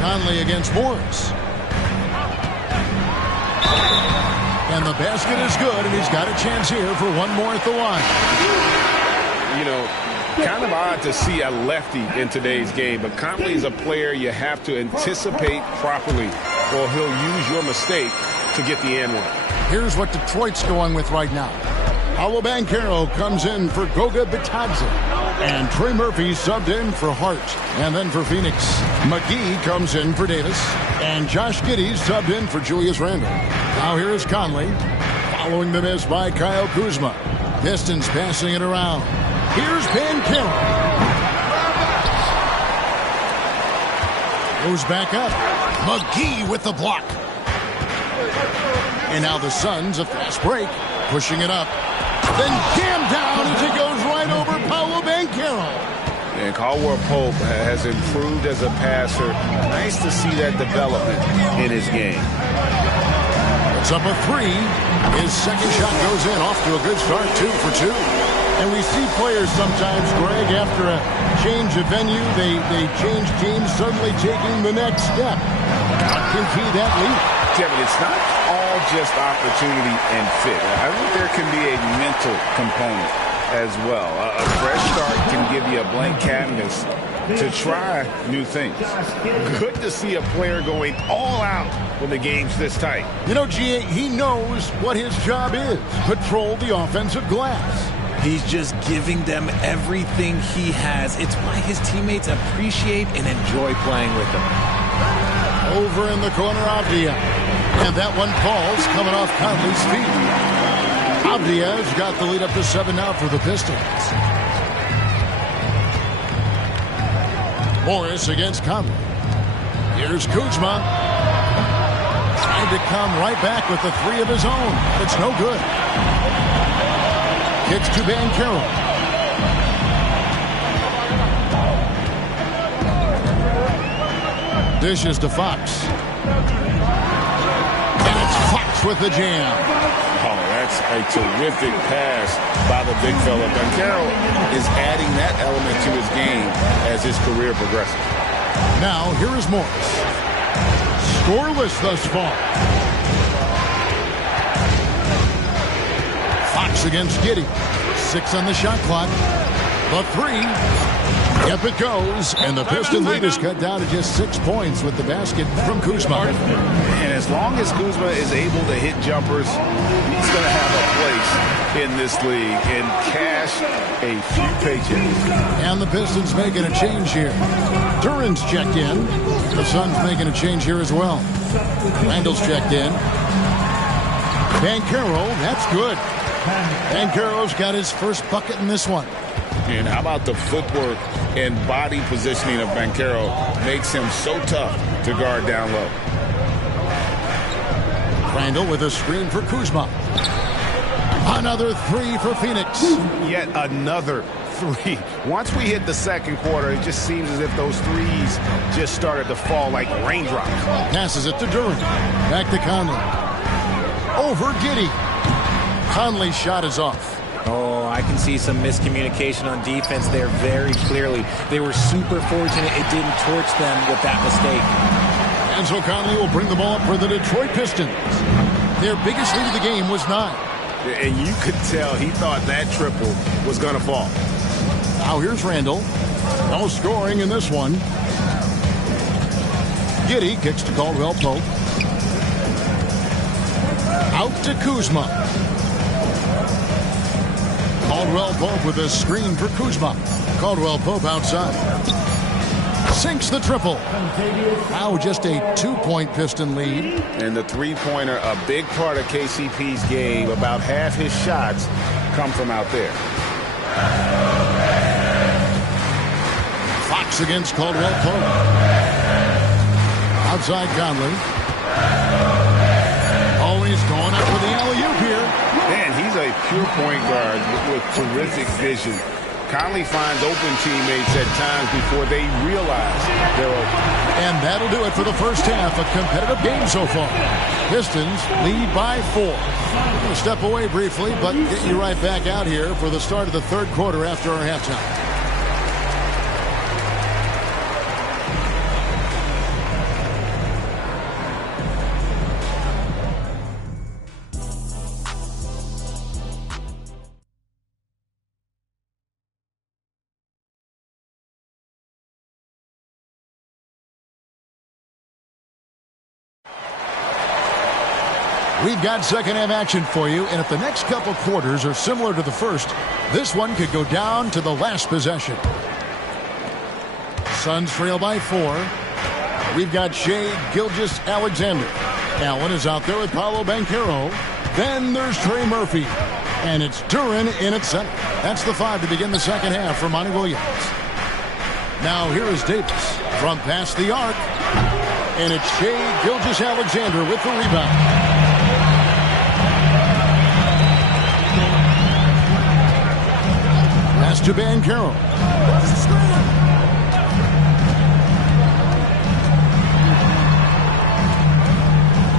Conley against Morris. And the basket is good, and he's got a chance here for one more at the line. You know, kind of odd to see a lefty in today's game, but Conley is a player you have to anticipate properly, or he'll use your mistake to get the end one. Here's what Detroit's going with right now. Paolo Banchero comes in for Goga Bitadze. And Trey Murphy subbed in for Hart. And then for Phoenix, McGee comes in for Davis. And Josh Giddey subbed in for Julius Randle. Now here is Conley, following the miss by Kyle Kuzma. Pistons passing it around. Here's Banchero. Goes back up. McGee with the block. And now the Suns, a fast break, pushing it up. Then jammed down as it goes right over Paolo Banchero. And Caldwell-Pope has improved as a passer. Nice to see that development in his game. It's up a 3. His second shot goes in, off to a good start, 2 for 2. And we see players sometimes, Greg, after a change of venue, they change teams, suddenly taking the next step. What can key that lead? Kevin, it's not all just opportunity and fit. I think there can be a mental component as well. A fresh start can give you a blank canvas to try new things. Good to see a player going all out when the game's this tight. You know, G.A., he knows what his job is. Patrol the offensive glass. He's just giving them everything he has. It's why his teammates appreciate and enjoy playing with him. Over in the corner, Avdia. And that one falls coming off Conley's feet. Avdia's got the lead up to 7 now for the Pistons. Morris against Conley. Here's Kuzma. Trying to come right back with the 3 of his own. But it's no good. Kicks to Banchero. Dishes to Fox. And it's Fox with the jam. Oh, that's a terrific pass by the big fella. Banchero is adding that element to his game as his career progresses. Now, here is Morris. Scoreless thus far. Fox against Giddey. 6 on the shot clock. The 3. Up it goes, and the Piston lead is cut down to just 6 points with the basket from Kuzma. And as long as Kuzma is able to hit jumpers, he's going to have a place in this league and cash a few paychecks. And the Pistons making a change here. Duran's checked in. The Suns making a change here as well. Randall's checked in. Banchero, that's good. Banchero's got his first bucket in this one. And how about the footwork and body positioning of Banchero makes him so tough to guard down low. Randall with a screen for Kuzma. Another 3 for Phoenix. Yet another 3. Once we hit the second quarter, it just seems as if those threes just started to fall like raindrops. Passes it to Duran. Back to Conley. Over Giddey. Conley's shot is off. Oh, I can see some miscommunication on defense there very clearly. They were super fortunate it didn't torch them with that mistake. And so Conley will bring the ball up for the Detroit Pistons. Their biggest lead of the game was 9. And you could tell he thought that triple was going to fall. Now here's Randall. No scoring in this one. Giddey kicks to Caldwell Pope. Out to Kuzma. Caldwell Pope with a screen for Kuzma. Caldwell Pope outside. Sinks the triple. Now just a 2-point Piston lead. And the three-pointer, a big part of KCP's game. About half his shots come from out there. Fox against Caldwell Pope. Outside Conley. Oh, he's going up with the alley-oop here. Man, he's a pure point guard with terrific vision. Conley finds open teammates at times before they realize they're open. And that'll do it for the first half. A competitive game so far. Pistons lead by 4. We're going to step away briefly, but get you right back out here for the start of the third quarter after our halftime. We've got second half action for you, and if the next couple quarters are similar to the first, this one could go down to the last possession. Suns trail by 4. We've got Shai Gilgeous-Alexander. Allen is out there with Paolo Banchero. Then there's Trey Murphy. And it's Duran in at center. That's the 5 to begin the second half for Monty Williams. Now here is Davis from past the arc. And it's Shai Gilgeous-Alexander with the rebound. Pass to Banchero.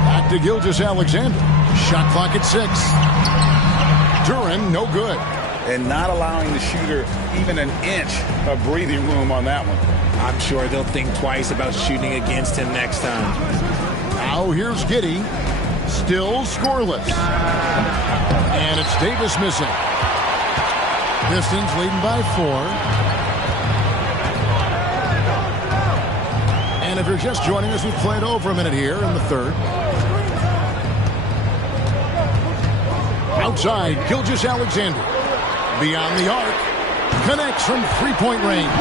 Back to Gilgeous-Alexander. Shot clock at 6. Duran, no good. And not allowing the shooter even an inch of breathing room on that one. I'm sure they'll think twice about shooting against him next time. Now here's Giddey. Still scoreless. And it's Davis missing. Pistons leading by 4. And if you're just joining us, we've played over a minute here in the third. Outside, Gilgeous-Alexander. Beyond the arc. Connects from three-point range.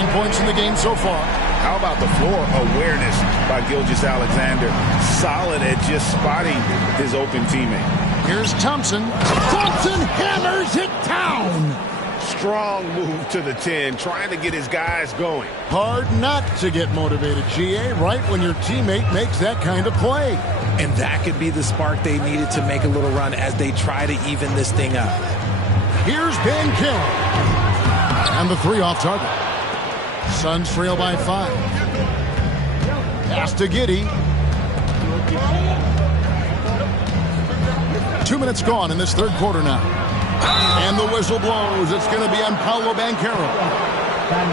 9 points in the game so far. How about the floor awareness by Gilgeous-Alexander? Solid at just spotting his open teammate. Here's Thompson. Thompson hammers it down. Strong move to the 10, trying to get his guys going. Hard not to get motivated, GA, right when your teammate makes that kind of play. And that could be the spark they needed to make a little run as they try to even this thing up. Here's Banchero. And the 3 off target. Suns trail by 5. Pass to Giddey. 2 minutes gone in this third quarter now. And the whistle blows. It's going to be on Paolo Banchero.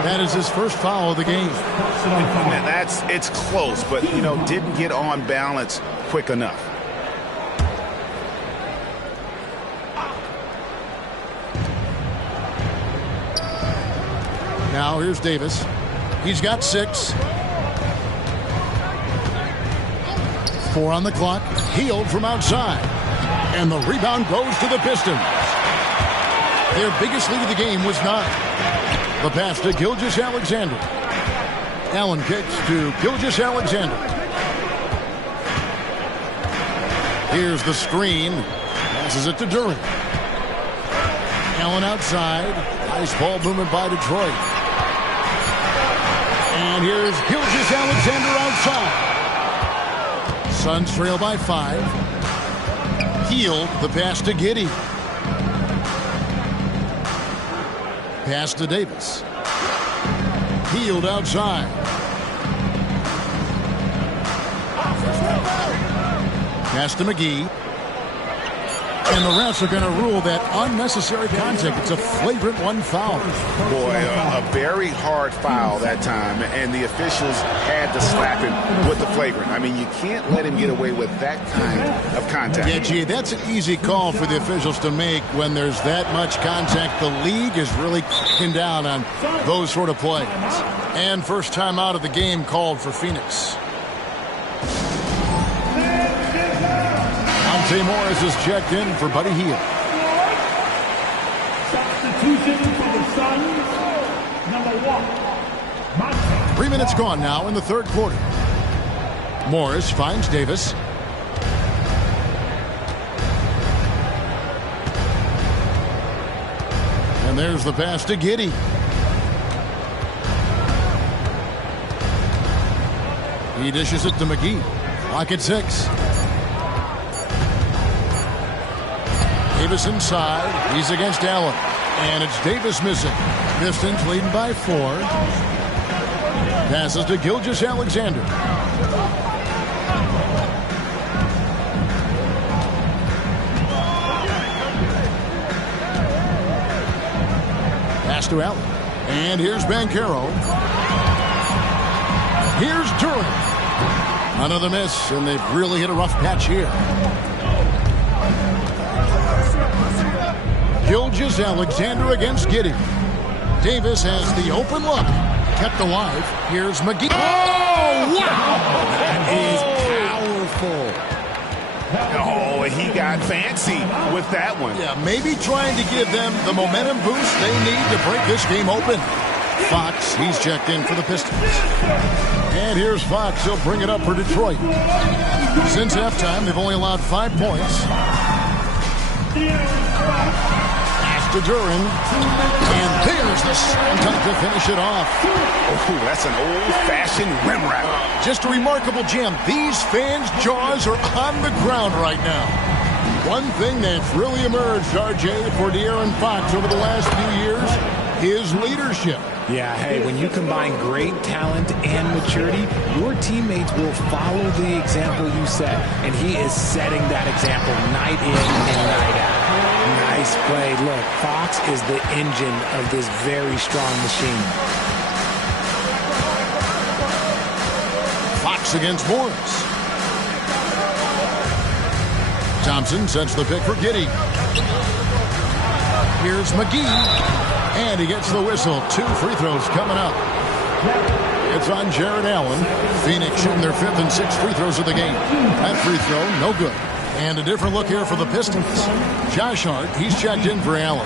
That is his first foul of the game. And it's close, but, didn't get on balance quick enough. Now here's Davis. He's got 6. 4 on the clock. Healed from outside. And the rebound goes to the Pistons. Their biggest lead of the game was 9. The pass to Gilgeous-Alexander. Allen kicks to Gilgeous-Alexander. Here's the screen. Passes it to Durant. Allen outside. Nice ball movement by Detroit. And here's Gilgeous-Alexander outside. Suns trail by 5. Healed. The pass to Giddey. Pass to Davis. Healed outside. Pass to McGee. And the refs are going to rule that unnecessary contact. It's a flagrant 1 foul. Boy, a very hard foul that time, and the officials had to slap him with the flagrant. I mean, you can't let him get away with that kind of contact. Yeah, gee, that's an easy call for the officials to make when there's that much contact. The league is really cracking down on those sort of plays. And first time out of the game called for Phoenix. Monte Morris is checked in for Buddy Hield. Substitution for the Suns, number 1. 3 minutes gone now in the third quarter. Morris finds Davis. And there's the pass to Giddey. He dishes it to McGee. Clock at 6. Davis inside. He's against Allen. And it's Davis missing. Pistons leading by 4. Passes to Gilgeous-Alexander. Pass to Allen. And here's Banchero. Here's Durant. Another miss, and they've really hit a rough patch here. Gilgeous-Alexander against Giddey. Davis has the open look. Kept alive. Here's McGee. Oh, wow! That is powerful. Oh, he got fancy with that one. Yeah, maybe trying to give them the momentum boost they need to break this game open. Fox, he's checked in for the Pistons. And here's Fox. He'll bring it up for Detroit. Since halftime, they've only allowed 5 points. To Duran, and there's the slam dunk to finish it off. Oh, that's an old-fashioned rim wrap. Just a remarkable jam. These fans' jaws are on the ground right now. One thing that's really emerged, RJ, for De'Aaron Fox over the last few years is leadership. Yeah, hey, when you combine great talent and maturity, your teammates will follow the example you set, and he is setting that example night in and night out. Nice play. Look, Fox is the engine of this very strong machine. Fox against Morris. Thompson sets the pick for Giddey. Here's McGee. And he gets the whistle. 2 free throws coming up. It's on Jared Allen. Phoenix shooting their 5th and 6th free throws of the game. That free throw, no good. And a different look here for the Pistons. Josh Hart, he's checked in for Allen.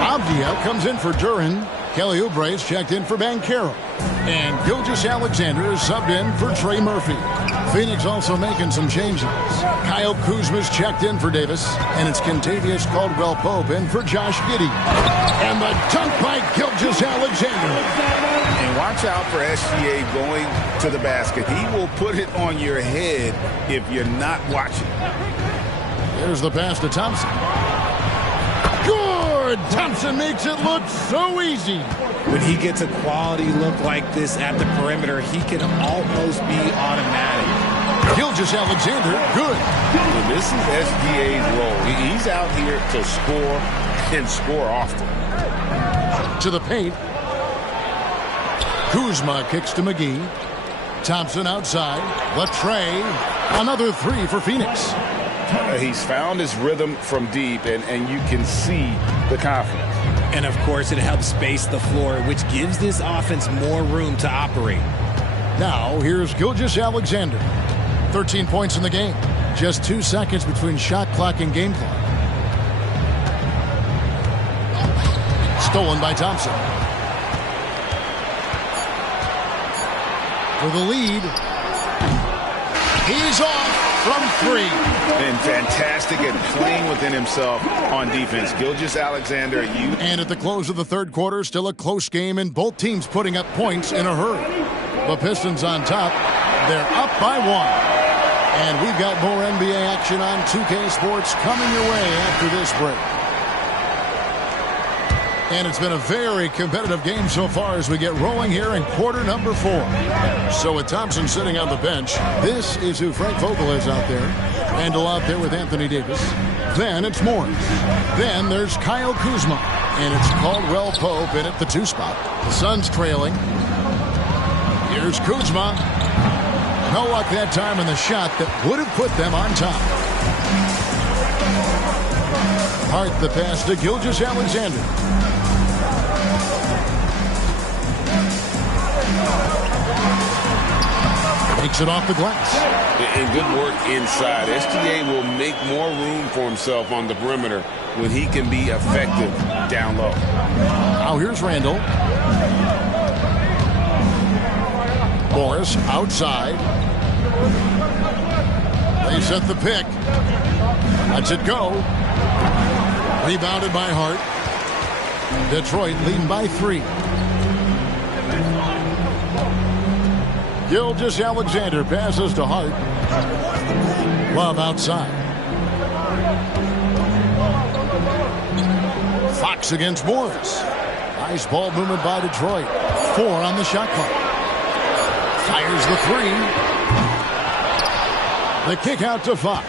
Avdia comes in for Duran. Kelly Oubre's checked in for Banchero. And Gilgeous-Alexander is subbed in for Trey Murphy. Phoenix also making some changes. Kyle Kuzma's checked in for Davis. And it's Kentavious Caldwell-Pope in for Josh Giddey. And the dunk by Gilgeous-Alexander. And watch out for SGA going to the basket. He will put it on your head if you're not watching. There's the pass to Thompson. Good! Thompson makes it look so easy. When he gets a quality look like this at the perimeter, he can almost be automatic. Gilgeous-Alexander, good. Well, this is SGA's role. He's out here to score and score often. To the paint. Kuzma kicks to McGee. Thompson outside. Latrey. Another 3 for Phoenix. He's found his rhythm from deep, and you can see the confidence. And, of course, it helps space the floor, which gives this offense more room to operate. Now, here's Gilgeous-Alexander. 13 points in the game. Just 2 seconds between shot clock and game clock. Stolen by Thompson. For the lead. He's off from 3. And fantastic at playing within himself on defense. Gilgeous-Alexander, And at the close of the third quarter, still a close game, and both teams putting up points in a hurry. The Pistons on top. They're up by 1. And we've got more NBA action on 2K Sports coming your way after this break. And it's been a very competitive game so far as we get rolling here in quarter number 4. So with Thompson sitting on the bench, this is who Frank Vogel is out there. Randall out there with Anthony Davis. Then it's Morris. Then there's Kyle Kuzma. And it's Caldwell-Pope in at the 2 spot. The Suns trailing. Here's Kuzma. No luck that time in the shot that would have put them on top. Hart the pass to Gilgeous-Alexander. Takes it off the glass. And good work inside. SGA will make more room for himself on the perimeter when he can be effective down low. Now here's Randall. Morris outside. They set the pick. Lets it go. Rebounded by Hart. Detroit leading by 3. Gilgeous-Alexander passes to Hart. Love outside. Fox against Morris. Nice ball movement by Detroit. 4 on the shot clock. Fires the 3. The kick out to Fox.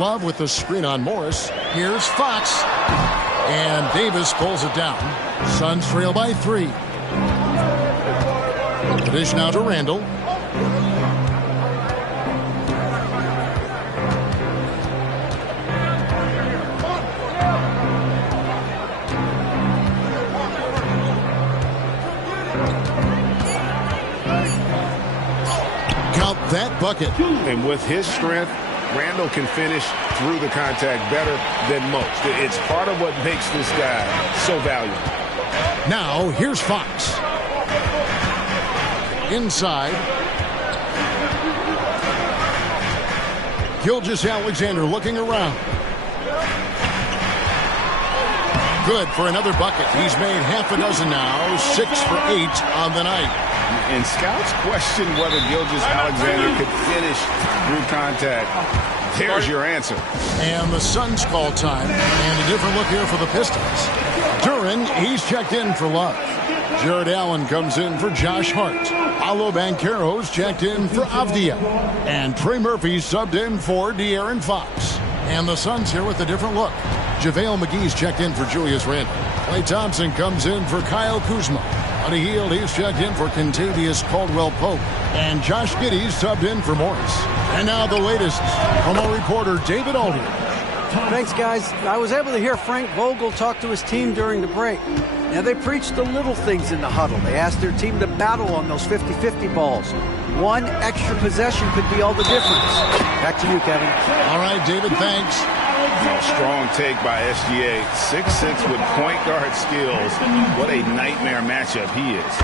Love with the screen on Morris. Here's Fox. And Davis pulls it down. Suns trail by 3. The dish now to Randall. Count that bucket. And with his strength, Randall can finish through the contact better than most. It's part of what makes this guy so valuable. Now, here's Fox. Inside. Gilgeous-Alexander looking around. Good for another bucket. He's made half a dozen now. 6 for 8 on the night. And scouts question whether Gilgeous-Alexander could finish through contact. There's your answer. And the Suns call time. And a different look here for the Pistons. Duran, he's checked in for Love. Jared Allen comes in for Josh Hart. Paolo Banchero's checked in for Avdia. And Trey Murphy subbed in for De'Aaron Fox. And the Suns here with a different look. JaVale McGee's checked in for Julius Randle. Klay Thompson comes in for Kyle Kuzma. On a heel, he's checked in for Kentavious Caldwell-Pope. And Josh Giddey's subbed in for Morris. And now the latest from our reporter, David Aldridge. Thanks, guys. I was able to hear Frank Vogel talk to his team during the break. Now, they preached the little things in the huddle. They asked their team to battle on those 50-50 balls. One extra possession could be all the difference. Back to you, Kevin. All right, David, thanks. Strong take by SGA. 6'6" with point guard skills. What a nightmare matchup he is.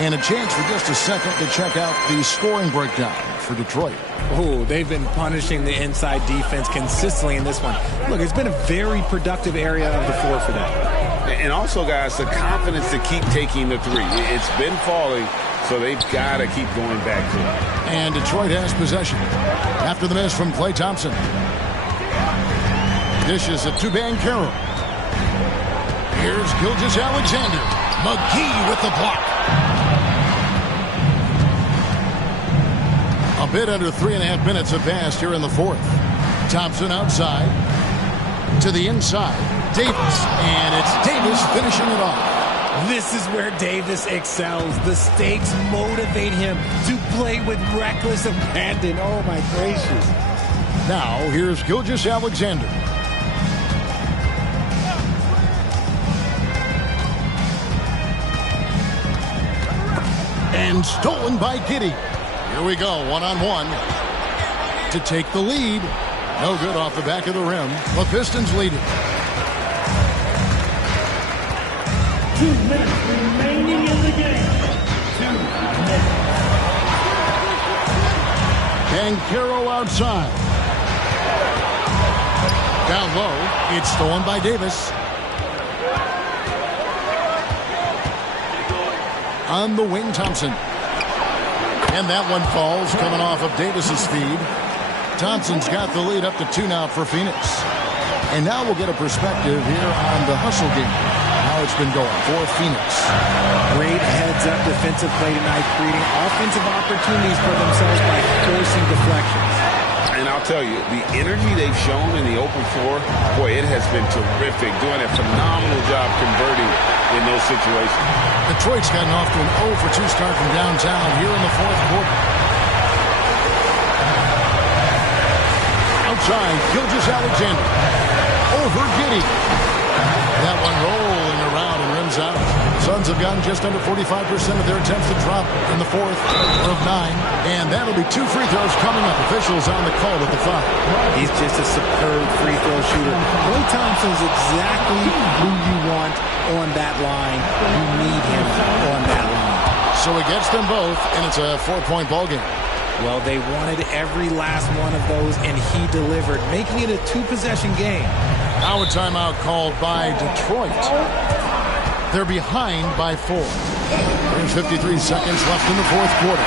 And a chance for just a second to check out the scoring breakdown for Detroit. Oh, they've been punishing the inside defense consistently in this one. Look, it's been a very productive area of the floor for them. And also, guys, the confidence to keep taking the three. It's been falling, so they've got to keep going back to it. And Detroit has possession. After the miss from Klay Thompson. Dishes it to Banchero. Here's Gilgeous-Alexander. McGee with the block. A bit under 3.5 minutes have passed here in the fourth. Thompson outside. To the inside. Davis. And it's Davis finishing it off. This is where Davis excels. The stakes motivate him to play with reckless abandon. Oh, my gracious. Now, here's Gilgeous-Alexander. And stolen by Giddey. Here we go, one-on-one. To take the lead. No good off the back of the rim. The Pistons lead it. 2 minutes remaining in the game. 2 minutes. Banchero outside. Down low. It's stolen by Davis. On the wing, Thompson. And that one falls, coming off of Davis's feed. Thompson's got the lead up to 2 now for Phoenix. And now we'll get a perspective here on the hustle game. How it's been going for Phoenix. Great heads-up defensive play tonight, creating offensive opportunities for themselves by forcing deflections. And I'll tell you, the energy they've shown in the open floor, boy, it has been terrific. Doing a phenomenal job converting in those situations. Detroit's gotten off to an 0 for 2 start from downtown here in the fourth quarter. Outside, Gilgeous-Alexander. Over Giddey. That one rolling around and rims out. Suns have gotten just under 45% of their attempts to drop in the fourth of 9. And that'll be 2 free throws coming up. Officials on the call with the foul. He's just a superb free throw shooter. Klay Thompson's exactly who you want on that line. You need him on that line. So he gets them both, and it's a 4-point ball game. Well, they wanted every last one of those, and he delivered, making it a 2-possession game. Now a timeout called by Detroit. They're behind by 4. There's 53 seconds left in the fourth quarter.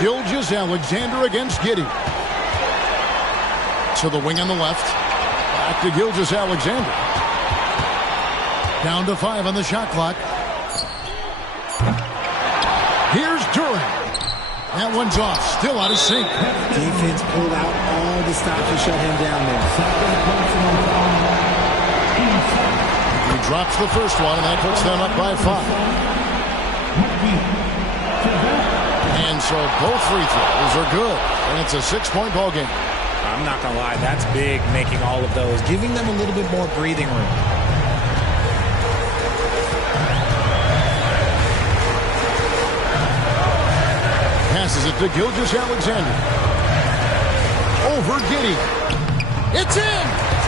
Gilgeous-Alexander against Giddey. To the wing on the left. Back to Gilgeous-Alexander. Down to 5 on the shot clock. Here's Durant. That one's off. Still out of sync. Defense pulled out all the stops to shut him down there. He drops the first one, and that puts them up by 5. And so both free throws are good. And it's a 6-point ball game. I'm not going to lie. That's big, making all of those. Giving them a little bit more breathing room. Passes it to Gilgeous-Alexander. Over Giddey. It's in!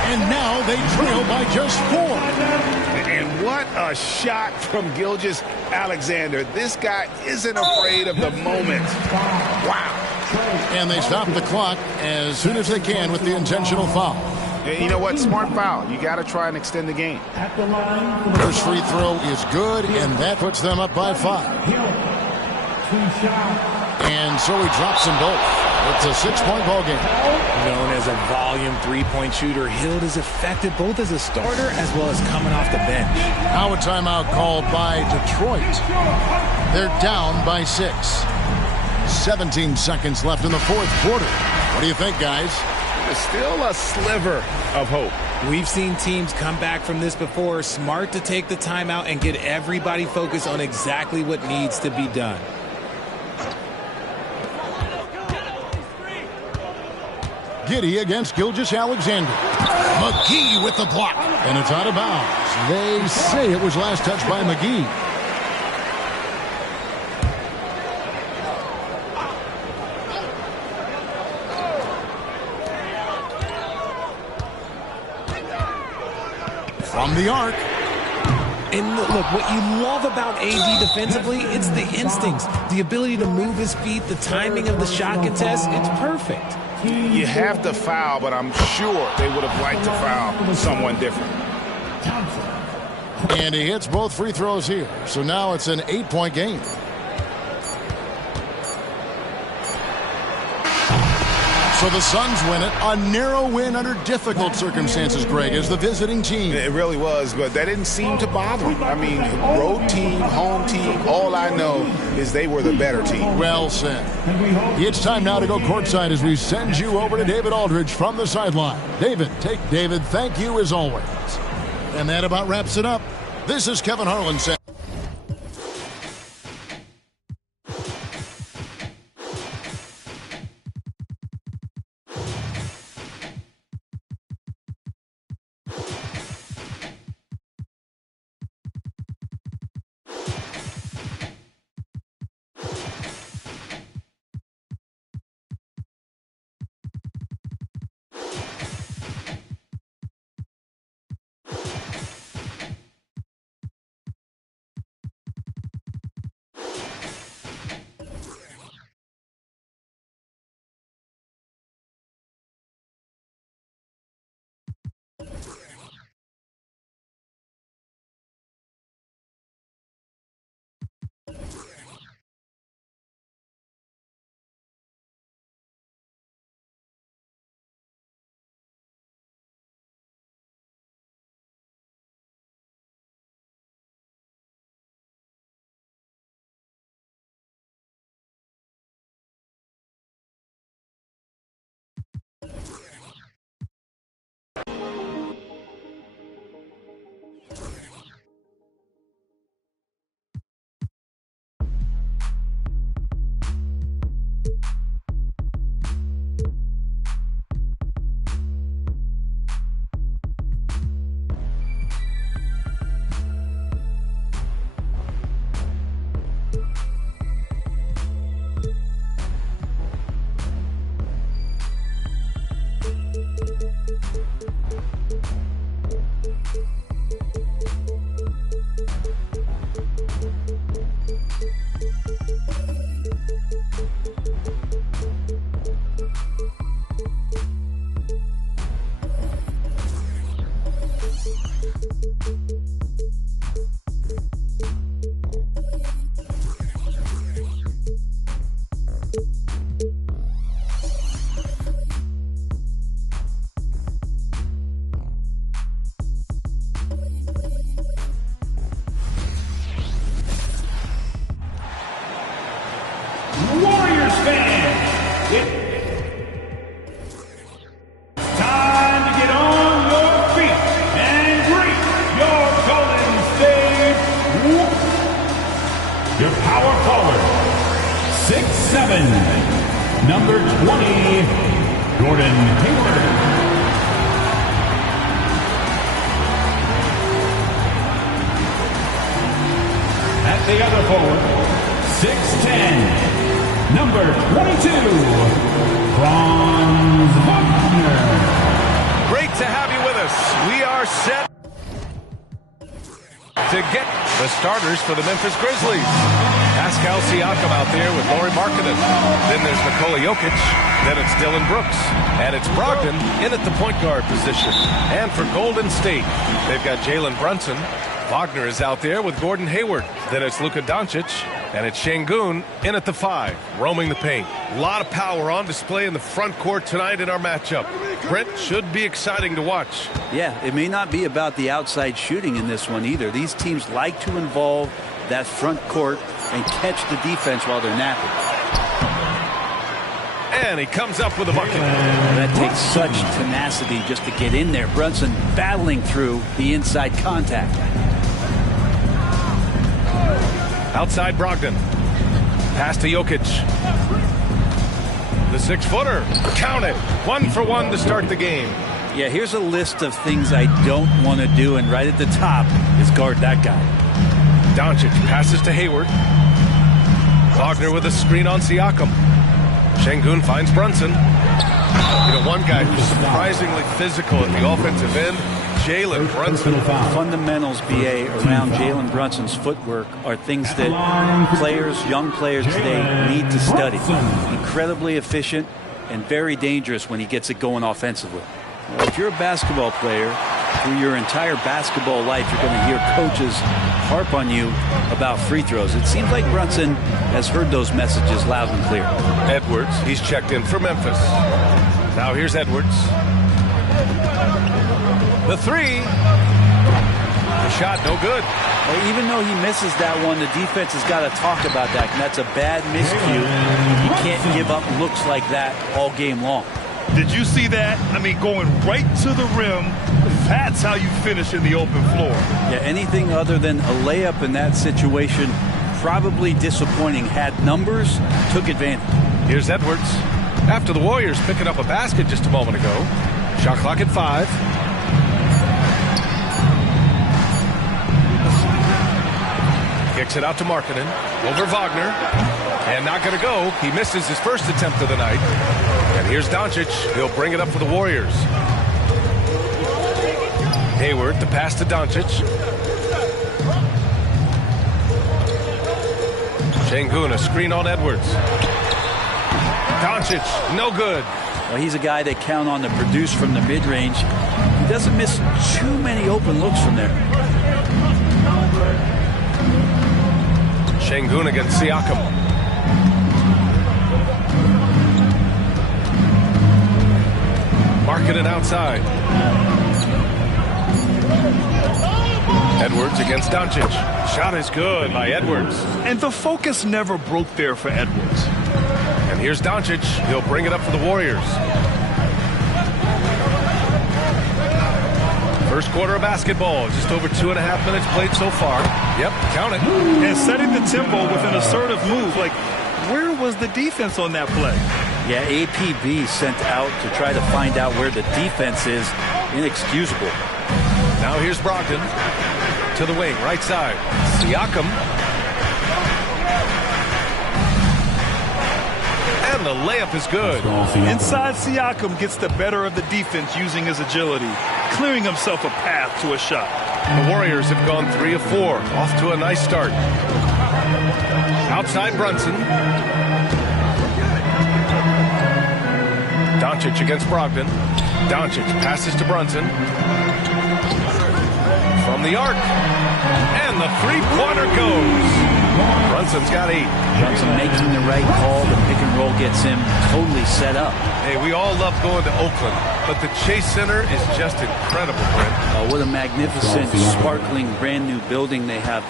And now they trail by just 4. And what a shot from Gilgeous-Alexander. This guy isn't afraid of the moment. Wow. And they stop the clock as soon as they can with the intentional foul. And you know what? Smart foul. You got to try and extend the game. First free throw is good, and that puts them up by 5. And so he drops them both. It's a 6-point ball game. Known as a volume three-point shooter, Hield is effective both as a starter as well as coming off the bench. Now a timeout called by Detroit. They're down by 6. 17 seconds left in the fourth quarter. What do you think, guys? There's still a sliver of hope. We've seen teams come back from this before. Smart to take the timeout and get everybody focused on exactly what needs to be done. Giddey against Gilgeous-Alexander. McGee with the block. And it's out of bounds. They say it was last touched by McGee. From the arc. And look, what you love about AD defensively, it's the instincts, the ability to move his feet, the timing of the shot contest. It's perfect. You have to foul, but I'm sure they would have liked to foul someone different. And he hits both free throws here. So now it's an 8-point game. So the Suns win it. A narrow win under difficult circumstances, Greg, as the visiting team. It really was, but that didn't seem to bother them. I mean, road team, home team, all I know is they were the better team. Well said. It's time now to go courtside as we send you over to David Aldridge from the sideline. David, thank you as always. And that about wraps it up. This is Kevin Harlan saying. Number 20, Gordon Hayward. At the other forward, 6'10", number 22, Franz Wagner. Great to have you with us. We are set to get the starters for the Memphis Grizzlies. Pascal Siakam out there with Lauri Markkanen. Then there's Nikola Jokic. Then it's Dylan Brooks. And it's Brogdon in at the point guard position. And for Golden State, they've got Jalen Brunson. Wagner is out there with Gordon Hayward. Then it's Luka Doncic. And it's Şengün in at the 5, roaming the paint. A lot of power on display in the front court tonight in our matchup. Brent, should be exciting to watch. Yeah, it may not be about the outside shooting in this one either. These teams like to involve that front court and catch the defense while they're napping. And he comes up with a bucket. That takes such tenacity just to get in there. Brunson battling through the inside contact. Outside Brogdon. Pass to Jokic. The 6-footer. Count it. 1 for 1 to start the game. Yeah, here's a list of things I don't want to do, and right at the top is guard that guy. Doncic passes to Hayward. Wagner with a screen on Siakam. Şengün finds Brunson. You know, one guy who's surprisingly physical at the offensive end, Jalen Brunson. Fundamentals, BA, around Jalen Brunson's footwork are things that young players today need to study. Incredibly efficient and very dangerous when he gets it going offensively. Well, if you're a basketball player, through your entire basketball life, you're going to hear coaches harp on you about free throws. It seems like Brunson has heard those messages loud and clear. Edwards, he's checked in for Memphis. Now here's Edwards. The 3. The shot, no good. Well, even though he misses that one, the defense has got to talk about that. And that's a bad miscue. You can't give up looks like that all game long. Did you see that? I mean, going right to the rim, that's how you finish in the open floor. Yeah, anything other than a layup in that situation, probably disappointing. Had numbers, took advantage. Here's Edwards. After the Warriors picking up a basket just a moment ago. Shot clock at 5. Kicks it out to Markkanen. Over Wagner. And not going to go. He misses his first attempt of the night. And here's Doncic. He'll bring it up for the Warriors. Hayward, the pass to Doncic. Şengün, a screen on Edwards. Doncic, no good. Well, he's a guy they count on to produce from the mid-range. He doesn't miss too many open looks from there. Şengün against Siakam. Markkanen outside. Edwards against Doncic. Shot is good by Edwards. And the focus never broke there for Edwards. And here's Doncic. He'll bring it up for the Warriors. First quarter of basketball. Just over 2.5 minutes played so far. Yep, count it. And setting the tempo with an assertive move. Like, where was the defense on that play? Yeah, APB sent out to try to find out where the defense is. Inexcusable. Now here's Brogdon to the wing, right side. Siakam. And the layup is good. Inside, Siakam gets the better of the defense using his agility, clearing himself a path to a shot. The Warriors have gone 3 of 4, off to a nice start. Outside Brunson. Doncic against Brogdon. Doncic passes to Brunson. From the arc. And the three-pointer goes. Brunson's got 8. Brunson making the right call. The pick and roll gets him totally set up. Hey, we all love going to Oakland, but the Chase Center is just incredible, Brent. What a magnificent, sparkling, brand new building they have.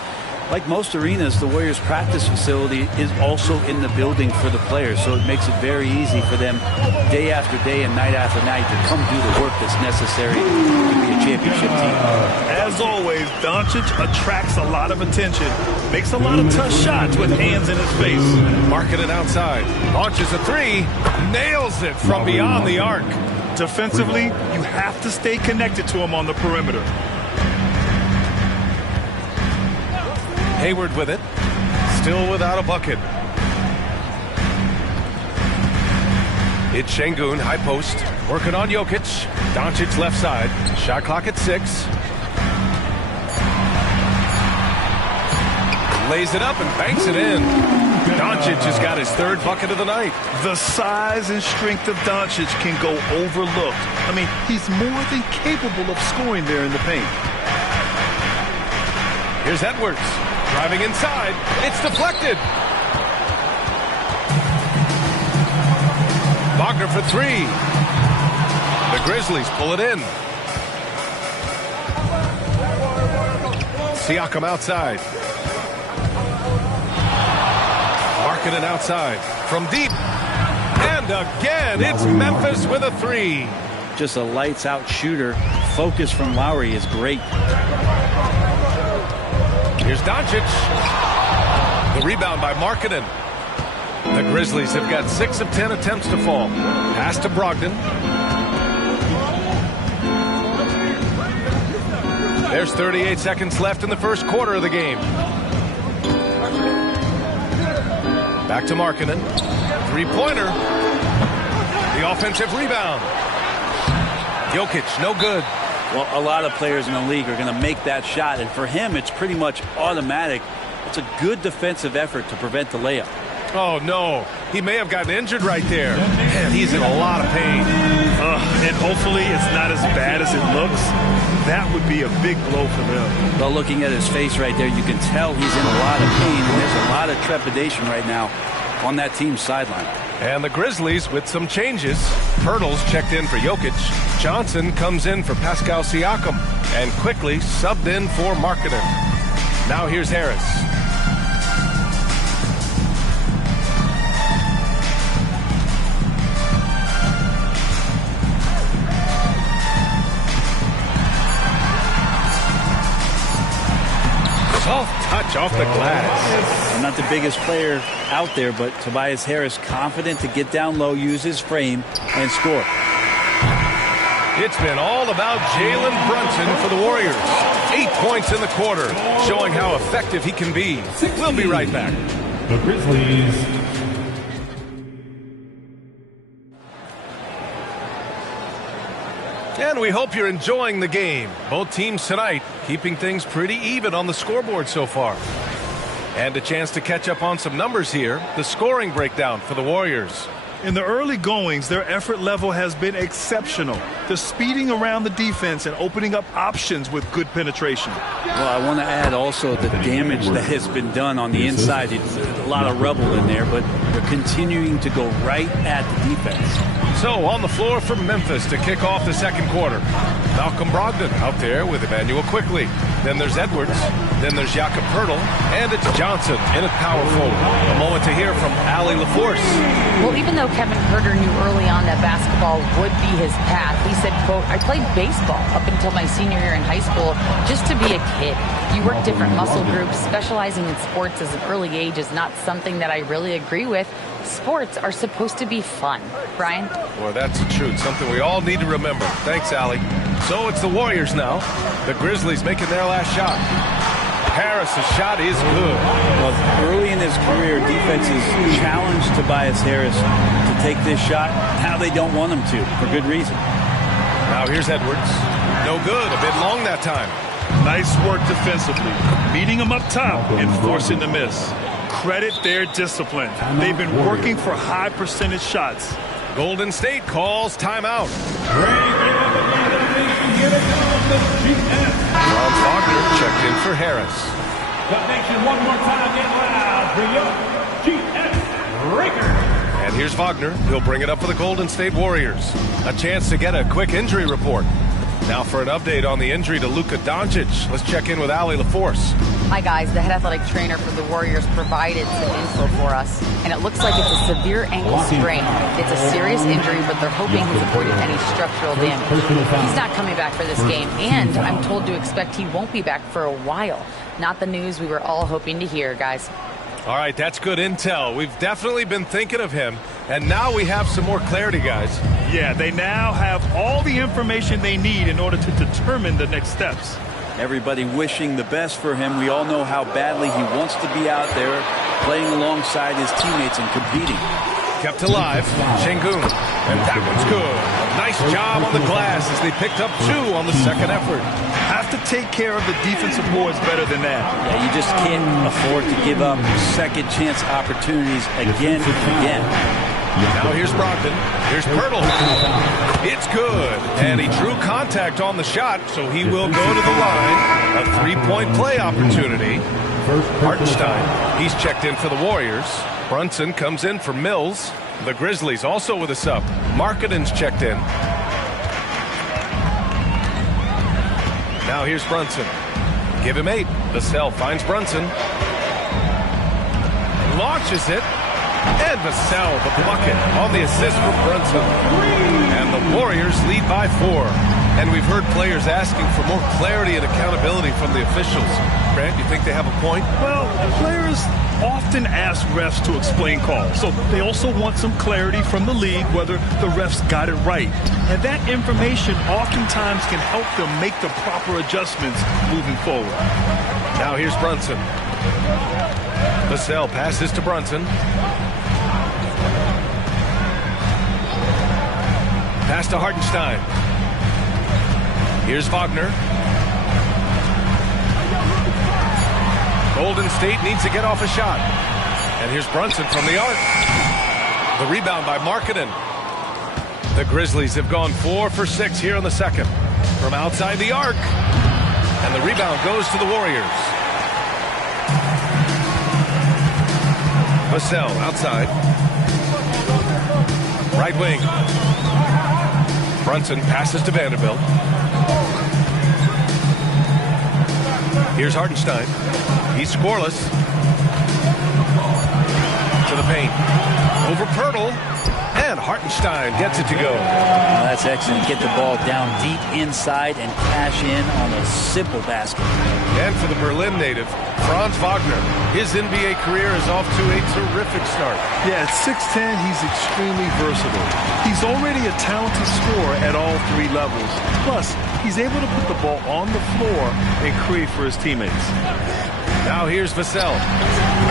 Like most arenas, the Warriors practice facility is also in the building for the players, so it makes it very easy for them day after day and night after night to come do the work that's necessary to be a championship team. As always, Doncic attracts a lot of attention, makes a lot of tough shots with hands in his face. Markkanen outside, launches a 3, nails it from beyond the arc. Defensively, you have to stay connected to him on the perimeter. Hayward with it, still without a bucket. It's Şengün, high post, working on Jokic. Doncic left side, shot clock at 6. Lays it up and banks it in. Doncic has got his 3rd bucket of the night. The size and strength of Doncic can go overlooked. I mean, he's more than capable of scoring there in the paint. Here's Edwards. Driving inside. It's deflected. Wagner for three. The Grizzlies pull it in. Siakam outside. Markkanen outside. From deep. And again, it's Memphis with a three. Just a lights-out shooter. Focus from Lowry is great. Here's Doncic. The rebound by Markkanen. The Grizzlies have got 6 of 10 attempts to fall. Pass to Brogdon. There's 38 seconds left in the first quarter of the game. Back to Markkanen. Three-pointer. The offensive rebound. Jokic, no good. Well, a lot of players in the league are going to make that shot, and for him, it's pretty much automatic. It's a good defensive effort to prevent the layup. Oh, no. He may have gotten injured right there. Man, he's in a lot of pain. And hopefully it's not as bad as it looks. That would be a big blow for them. Well, looking at his face right there, you can tell he's in a lot of pain, and there's a lot of trepidation right now on that team's sideline. And the Grizzlies with some changes. Pirtle's checked in for Jokic. Johnson comes in for Pascal Siakam. And quickly subbed in for Markkanen. Now here's Harris. Soft touch off the glass. I'm not the biggest player out there, but Tobias Harris confident to get down low, use his frame, and score. It's been all about Jalen Brunson for the Warriors. 8 points in the quarter, showing how effective he can be. We'll be right back. The Grizzlies. And we hope you're enjoying the game. Both teams tonight keeping things pretty even on the scoreboard so far. And a chance to catch up on some numbers here. The scoring breakdown for the Warriors. In the early goings, their effort level has been exceptional. They're speeding around the defense and opening up options with good penetration. Well, I want to add also the damage that has been done on the inside. It's a lot of rubble in there, but they're continuing to go right at the defense. So on the floor for Memphis to kick off the second quarter. Malcolm Brogdon out there with Emmanuel Quickly. Then there's Edwards. Then there's Jakob Poeltl. And it's Johnson in at power forward. A moment to hear from Allie LaForce. Well, even though Kevin Huerter knew early on that basketball would be his path, he said, quote, I played baseball up until my senior year in high school just to be a kid. You work different muscle groups. Specializing in sports as an early age is not something that I really agree with. Sports are supposed to be fun. Brian? Well, that's the truth. Something we all need to remember. Thanks, Allie. So it's the Warriors now. The Grizzlies making their last shot. Harris' shot is good. Well, early in his career, defenses challenged Tobias Harris to take this shot. Now they don't want him to, for good reason. Now here's Edwards. No good. A bit long that time. Nice work defensively. Meeting him up top and forcing the miss. Credit their discipline. They've been working for high percentage shots. Golden State calls timeout. Ron Wagner checked in for Harris. One more time, get loud for your GS Raker. And here's Wagner. He'll bring it up for the Golden State Warriors. A chance to get a quick injury report. Now for an update on the injury to Luka Doncic. Let's check in with Allie LaForce. Hi, guys. The head athletic trainer for the Warriors provided some info for us, and it looks like it's a severe ankle sprain. It's a serious injury, but they're hoping he's avoided any structural damage. He's not coming back for this game, and I'm told to expect he won't be back for a while. Not the news we were all hoping to hear, guys. All right, that's good intel. We've definitely been thinking of him, and now we have some more clarity, guys. Yeah, they now have all the information they need in order to determine the next steps. Everybody wishing the best for him. We all know how badly he wants to be out there playing alongside his teammates and competing. Kept alive, Şengün, and that one's good. Nice job on the glass as they picked up 2 on the second effort. Have to take care of the defensive boards better than that. Yeah, you just can't afford to give up second chance opportunities again and again. Now here's Brogdon. Here's Poeltl. It's good. And he drew contact on the shot, so he will go to the line. A 3-point play opportunity Hartenstein, he's checked in for the Warriors. Brunson comes in for Mills. The Grizzlies also with a sub. Markkanen's checked in. Now here's Brunson. Give him 8. Vassell finds Brunson. Launches it. And Vassell, the bucket on the assist for Brunson. And the Warriors lead by 4. And we've heard players asking for more clarity and accountability from the officials. Grant, you think they have a point? Well, players often ask refs to explain calls. So they also want some clarity from the league whether the refs got it right. And that information oftentimes can help them make the proper adjustments moving forward. Now here's Brunson. Vassell passes to Brunson. Pass to Hartenstein. Here's Wagner. Golden State needs to get off a shot. And here's Brunson from the arc. The rebound by Markkanen. The Grizzlies have gone 4 for 6 here in the second. From outside the arc. And the rebound goes to the Warriors. Vassell outside. Right wing. Brunson passes to Vanderbilt. Here's Hartenstein. He's scoreless. To the paint. Over Pirtle. And Hartenstein gets it to go. That's excellent. Get the ball down deep inside and cash in on a simple basket. And for the Berlin native, Franz Wagner. His NBA career is off to a terrific start. Yeah, at 6'10", he's extremely versatile. He's already a talented scorer at all 3 levels. Plus, he's able to put the ball on the floor and create for his teammates. Now here's Vassell.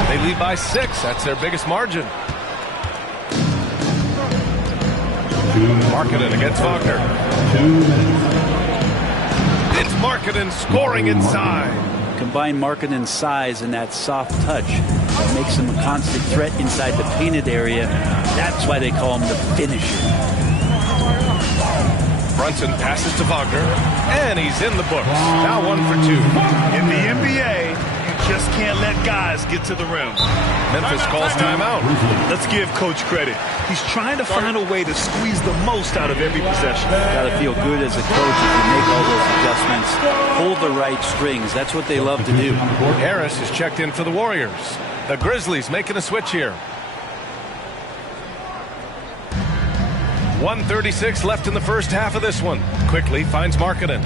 They lead by 6. That's their biggest margin. Markkanen against Wagner. It's Markkanen scoring inside. Combine Markkanen's size and that soft touch. It makes him a constant threat inside the painted area. That's why they call him the finisher. Brunson passes to Wagner, and he's in the books. Now 1 for 2. In the NBA, you just can't let guys get to the rim. Memphis calls timeout. Let's give Coach credit. He's trying to find a way to squeeze the most out of every possession. Got to feel good as a coach if you make all those adjustments. Hold the right strings. That's what they love to do. Harris is checked in for the Warriors. The Grizzlies making a switch here. 1:36 left in the first half of this one. Quickly finds Markkanen.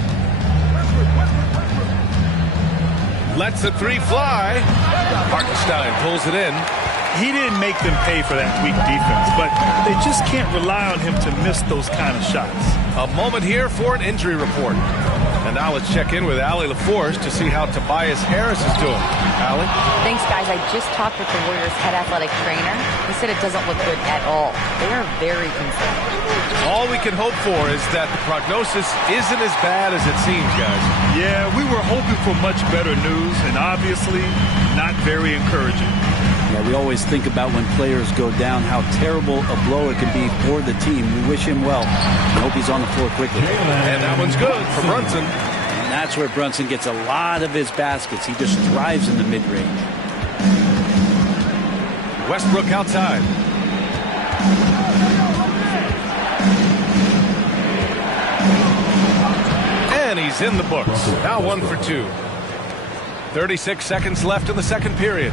Lets the 3 fly. Hartenstein pulls it in. He didn't make them pay for that weak defense, but they just can't rely on him to miss those kind of shots. A moment here for an injury report. And now let's check in with Allie LaForce to see how Tobias Harris is doing. Allie? Thanks, guys. I just talked with the Warriors' head athletic trainer. He said it doesn't look good at all. They are very concerned. All we can hope for is that the prognosis isn't as bad as it seems, guys. Yeah, we were hoping for much better news, and obviously not very encouraging. Yeah, we always think about when players go down, how terrible a blow it can be for the team. We wish him well. We hope he's on the floor quickly. And that one's good for Brunson. And that's where Brunson gets a lot of his baskets. He just thrives in the mid-range. Westbrook outside. And he's in the books. Now 1 for 2. 36 seconds left in the second period.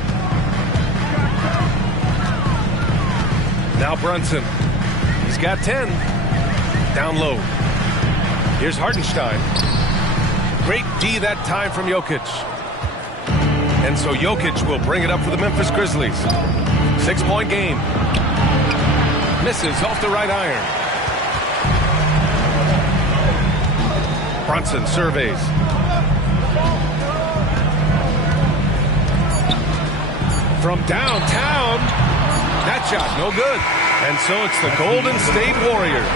Now Brunson. He's got 10. Down low. Here's Hartenstein. Great D that time from Jokic. And so Jokic will bring it up for the Memphis Grizzlies. 6-point game. Misses off the right iron. Brunson surveys. From downtown. That shot, no good. And so it's the Golden State Warriors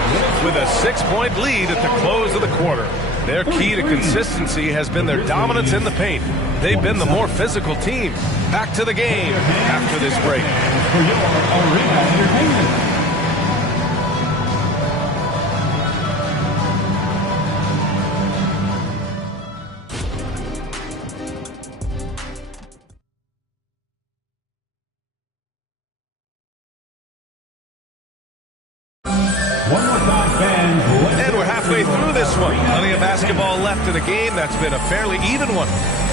with a 6-point lead at the close of the quarter. Their key to consistency has been their dominance in the paint. They've been the more physical team. Back to the game after this break. one. Plenty of basketball left in the game. That's been a fairly even one.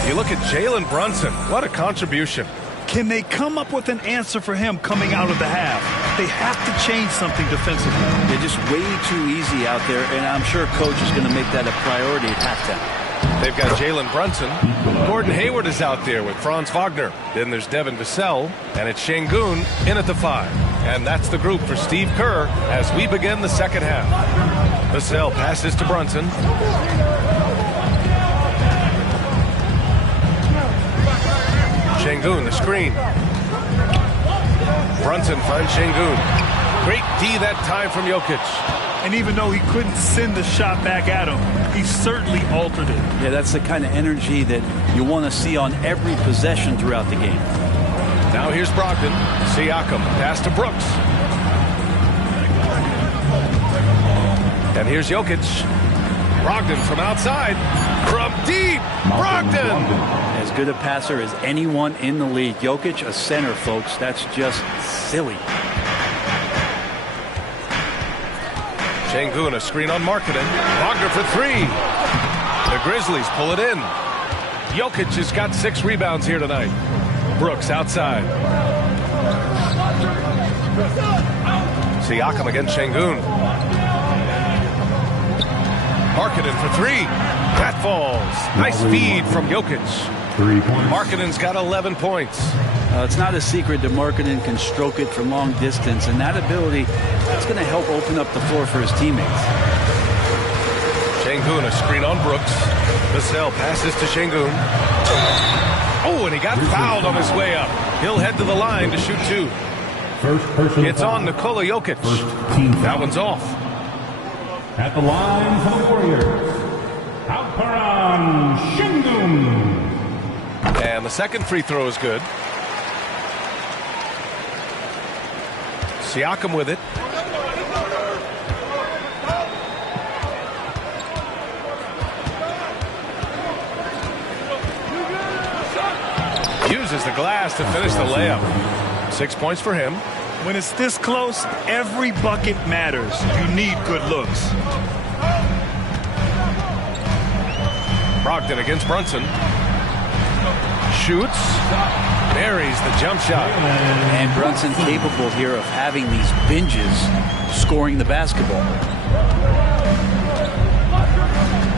You look at Jalen Brunson. What a contribution. Can they come up with an answer for him coming out of the half? They have to change something defensively. They're just way too easy out there, and I'm sure coach is going to make that a priority at halftime. They've got Jalen Brunson. Gordon Hayward is out there with Franz Wagner. Then there's Devin Vassell, and it's Şengün in at the 5. And that's the group for Steve Kerr as we begin the second half. Vassell passes to Brunson. Şengün, the screen. Brunson finds Şengün. Great D that time from Jokic. And even though he couldn't send the shot back at him, he certainly altered it. Yeah, that's the kind of energy that you want to see on every possession throughout the game. Now here's Brogdon. Siakam, pass to Brooks. And here's Jokic. Brogdon from outside. From deep. Brogdon. As good a passer as anyone in the league. Jokic, a center, folks. That's just silly. Şengün, a screen on Markkanen. Wagner for 3. The Grizzlies pull it in. Jokic has got 6 rebounds here tonight. Brooks outside. Siakam against Şengün. Markkanen for 3. That falls. Nice feed from Jokic. Markkanen's got 11 points. It's not a secret that Markkanen can stroke it from long distance, and that ability is going to help open up the floor for his teammates. Şengün, a screen on Brooks. Vassell passes to Şengün. Oh, and he got fouled on his way up. He'll head to the line to shoot 2. It's on Nikola Jokic. That one's off. At the line for the Warriors, Alperen Şengün. And the second free throw is good. Siakam with it. Uses the glass to finish the layup. 6 points for him. When it's this close, every bucket matters. You need good looks. Brogdon against Brunson. Shoots. Buries the jump shot. And Brunson capable here of having these binges scoring the basketball.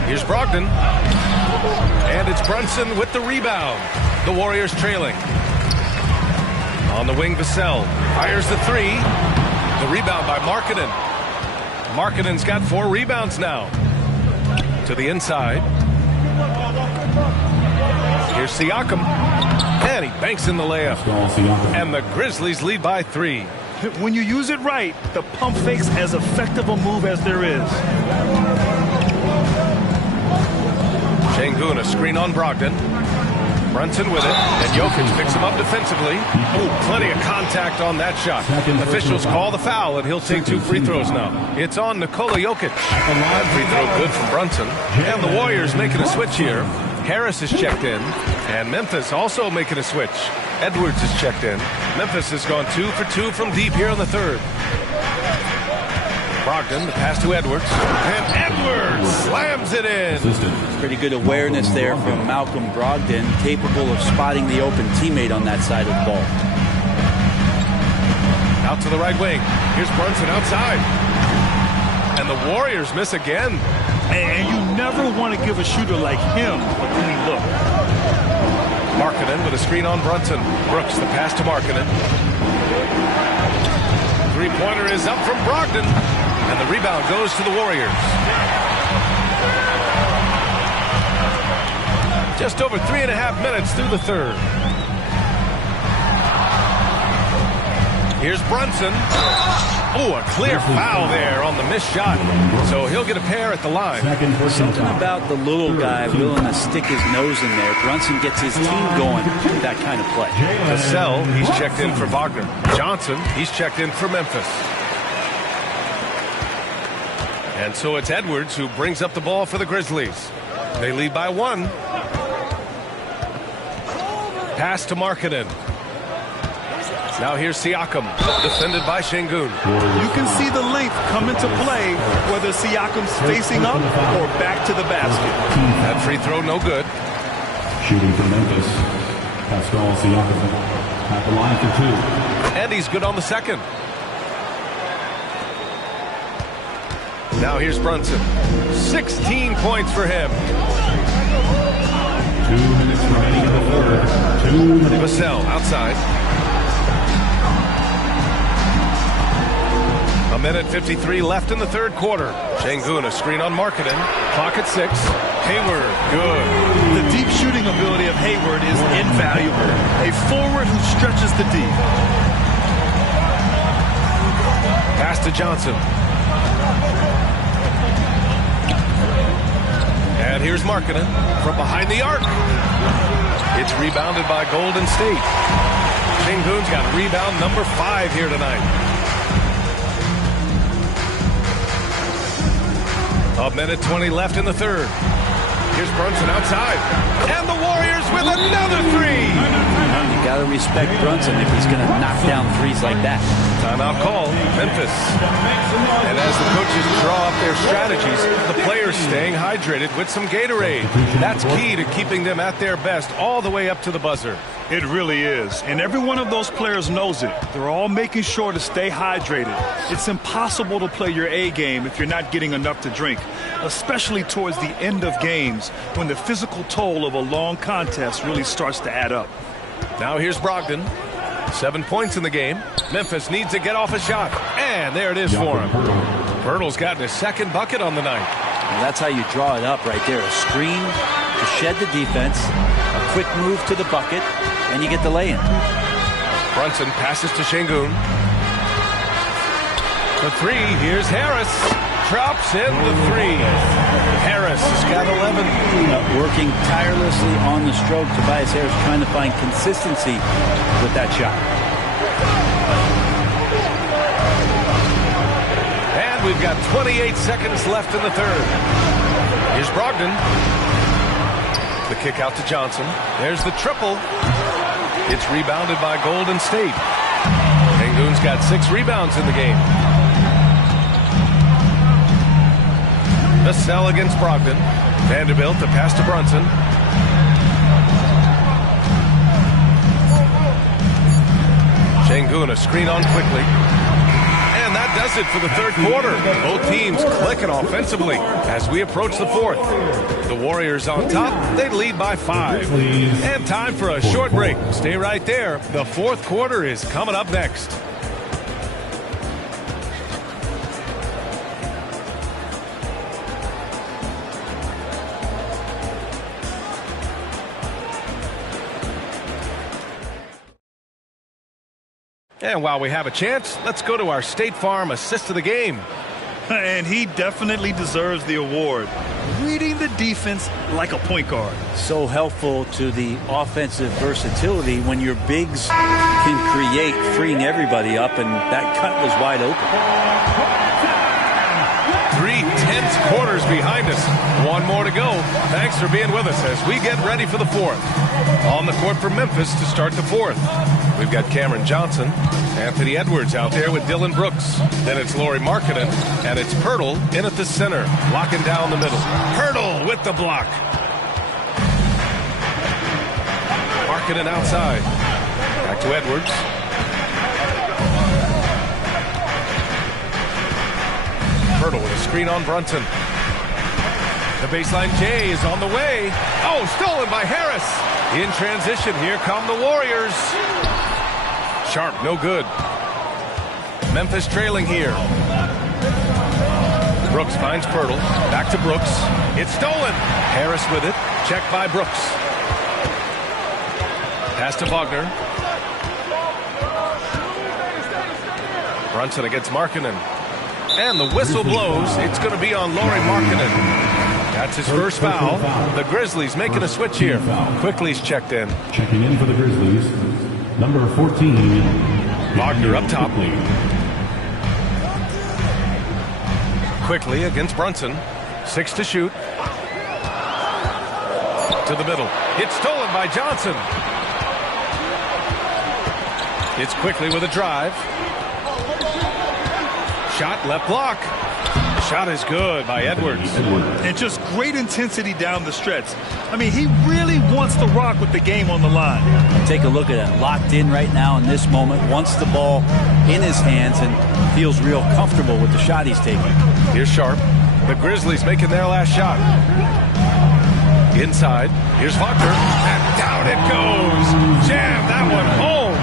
Here's Brogdon. And it's Brunson with the rebound. The Warriors trailing. On the wing, Vassell fires the 3. The rebound by Markkanen. Markkanen's got 4 rebounds now. To the inside. Here's Siakam. And he banks in the layup. And the Grizzlies lead by 3. When you use it right, the pump fake's as effective a move as there is. Şengün, a screen on Brogdon. Brunson with it, and Jokic picks him up defensively. Ooh, plenty of contact on that shot. Officials call the foul, and he'll take 2 free throws now. It's on Nikola Jokic. That free throw good from Brunson. And the Warriors making a switch here. Harris is checked in, and Memphis also making a switch. Edwards is checked in. Memphis has gone 2 for 2 from deep here in the third. Brogdon, the pass to Edwards. And Edwards slams it in. Pretty good awareness there from Malcolm Brogdon, capable of spotting the open teammate on that side of the ball. Out to the right wing. Here's Brunson outside. And the Warriors miss again. And you never want to give a shooter like him a clean look. Markkanen with a screen on Brunson. Brooks, the pass to Markkanen. Three-pointer is up from Brogdon. And the rebound goes to the Warriors. Just over 3.5 minutes through the third. Here's Brunson. Oh, a clear foul there on the missed shot. So he'll get a pair at the line. Something about the little guy willing to stick his nose in there. Brunson gets his team going with that kind of play. Vassell, he's checked in for Wagner. Johnson, he's checked in for Memphis. And so it's Edwards who brings up the ball for the Grizzlies. They lead by 1. Pass to Markkanen. Now here's Siakam, defended by Şengün. You can see the length come into play, whether Siakam's facing up or back to the basket. That free throw no good. Shooting for Memphis. Pascal Siakam at the line for 2. And he's good on the second. Now here's Brunson. 16 points for him. 2 minutes remaining in the third. 2 minutes. Vassell outside. A minute 53 left in the third quarter. Şengün, a screen on Markkanen. Clock at 6. Hayward, good. The deep shooting ability of Hayward is invaluable. A forward who stretches the deep. Pass to Johnson. And here's Markkanen from behind the arc. It's rebounded by Golden State. Şengün's got rebound number 5 here tonight. A minute 20 left in the third. Here's Brunson outside. And the Warriors with another 3. You got to respect Brunson if he's going to knock down threes like that. Timeout call, Memphis. And as the coaches draw up their strategies, the players staying hydrated with some Gatorade. That's key to keeping them at their best all the way up to the buzzer. It really is. And every one of those players knows it. They're all making sure to stay hydrated. It's impossible to play your A game if you're not getting enough to drink, especially towards the end of games when the physical toll of a long contest really starts to add up. Now here's Brogdon. 7 points in the game. Memphis needs to get off a shot. And there it is for him. Pirtle's gotten his second bucket on the night. And that's how you draw it up right there. A screen to shed the defense, a quick move to the bucket, and you get the lay-in. Brunson passes to Şengün. The 3, here's Harris. Drops in the 3. Harris has got 11. Working tirelessly on the stroke. Tobias Harris trying to find consistency with that shot. And we've got 28 seconds left in the third. Here's Brogdon. The kick out to Johnson. There's the triple. It's rebounded by Golden State. Şengün's got 6 rebounds in the game. Vassell against Brogdon. Vanderbilt to pass to Brunson. Şengün, a screen on quickly. And that does it for the third quarter. Both teams clicking offensively as we approach the fourth. The Warriors on top. They lead by 5. And time for a short break. Stay right there. The fourth quarter is coming up next. And while we have a chance, let's go to our State Farm assist of the game. And he definitely deserves the award. Reading the defense like a point guard. So helpful to the offensive versatility when your bigs can create, freeing everybody up, and that cut was wide open. 3 tense quarters behind us. 1 more to go. Thanks for being with us as we get ready for the fourth. On the court for Memphis to start the fourth. We've got Cameron Johnson, Anthony Edwards out there with Dylan Brooks. Then it's Lauri Markkanen, and it's Pirtle in at the center, locking down the middle. Pirtle with the block. Markkanen outside. Back to Edwards. Pirtle with a screen on Brunson. The baseline J is on the way. Oh, stolen by Harris. In transition, here come the Warriors. Sharp, no good. Memphis trailing here. Brooks finds Pirtle. Back to Brooks. It's stolen. Harris with it. Checked by Brooks. Pass to Wagner. Brunson against Markkanen. And the whistle blows. It's going to be on Lauri Markkanen. That's his first foul. The Grizzlies making a switch here. Quickly's checked in. Checking in for the Grizzlies, number 14. Wagner up top. Quickly against Brunson. 6 to shoot. To the middle. It's stolen by Johnson. It's quickly with a drive. Shot left block. Shot is good by Edwards. And just great intensity down the stretch. I mean, he really wants to rock with the game on the line. Take a look at it. Locked in right now in this moment. Wants the ball in his hands and feels real comfortable with the shot he's taking. Here's Sharp. The Grizzlies making their last shot. Inside. Here's Wagner. And down it goes. Jam that one home.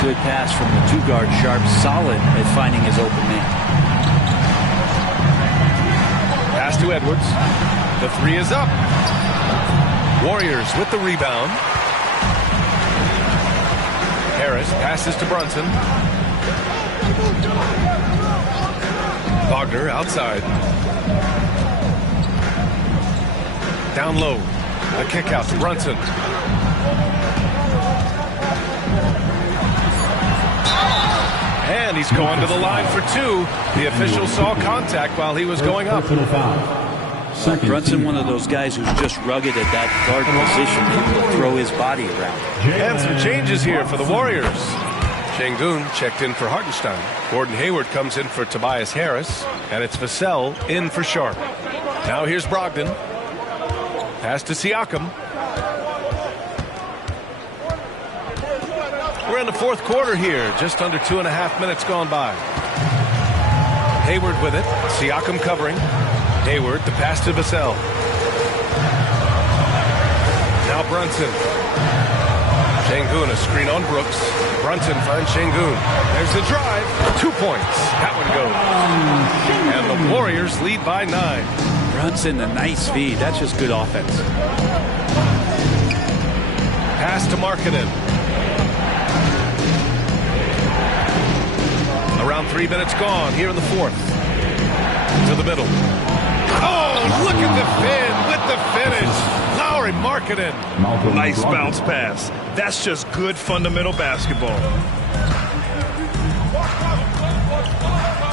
Good pass from the two-guard Sharp. Solid at finding his open man. Pass to Edwards. The three is up. Warriors with the rebound. Harris passes to Brunson. Wagner outside. Down low. The kick out to Brunson. And he's going to the line for two. The official saw contact while he was going up. Brunson, one of those guys who's just rugged at that guard position, able to throw his body around. And some changes here for the Warriors. Şengün checked in for Hartenstein. Gordon Hayward comes in for Tobias Harris. And it's Vassell in for Sharp. Now here's Brogdon. Pass to Siakam. We're in the fourth quarter here. Just under 2.5 minutes gone by. Hayward with it. Siakam covering. Hayward, the pass to Vassell. Now Brunson. Şengün, a screen on Brooks. Brunson finds Şengün. There's the drive. 2 points. That one goes. And the Warriors lead by 9. Brunson, a nice feed. That's just good offense. Pass to Markkanen. Around 3 minutes gone here in the fourth. To the middle. Oh, look at the fin with the finish. Lauri Markkanen. Nice bounce pass. That's just good fundamental basketball.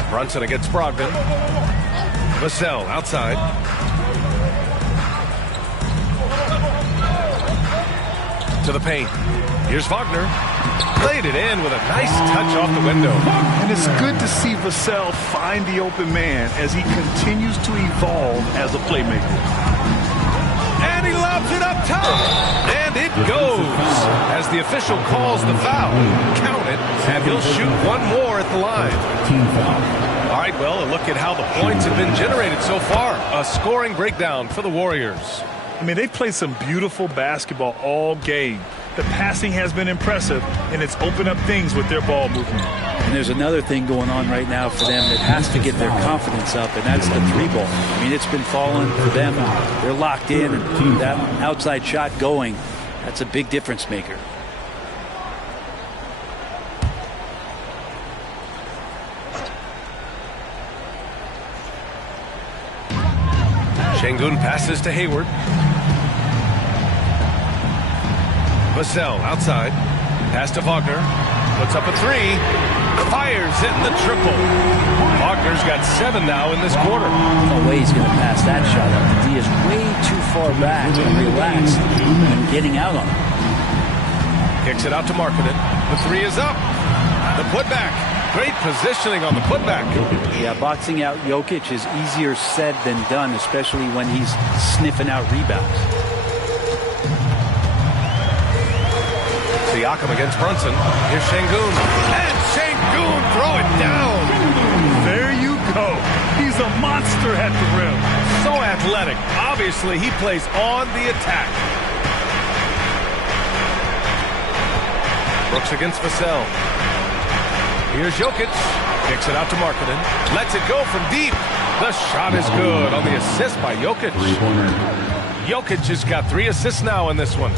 Brunson against Brogdon. Vassell outside. To the paint. Here's Wagner. Played it in with a nice touch off the window. And it's good to see Vassell find the open man as he continues to evolve as a playmaker. And he lobs it up top. And it goes. As the official calls the foul. Count it. And he'll shoot one more at the line. All right, well, a look at how the points have been generated so far. A scoring breakdown for the Warriors. I mean, they've played some beautiful basketball all game. The passing has been impressive, and it's opened up things with their ball movement. And there's another thing going on right now for them that has to get their confidence up, and that's the three ball. I mean, it's been falling for them. They're locked in, and that outside shot going, that's a big difference maker. Şengün passes to Hayward. Vassell outside. Pass to Wagner. Puts up a three. Fires in the triple. Wagner's got 7 now in this quarter. No way he's going to pass that shot up. The D is way too far back and relaxed and getting out on it. Kicks it out to Markkanen. The three is up. The putback. Great positioning on the putback. Yeah, boxing out Jokic is easier said than done, especially when he's sniffing out rebounds. Siakam against Brunson. Here's Şengün. And Şengün throw it down. There you go. He's a monster at the rim. So athletic. Obviously, he plays on the attack. Brooks against Vassell. Here's Jokic. Kicks it out to Markkanen. Lets it go from deep. The shot is good on the assist by Jokic. Jokic has got 3 assists now in this one.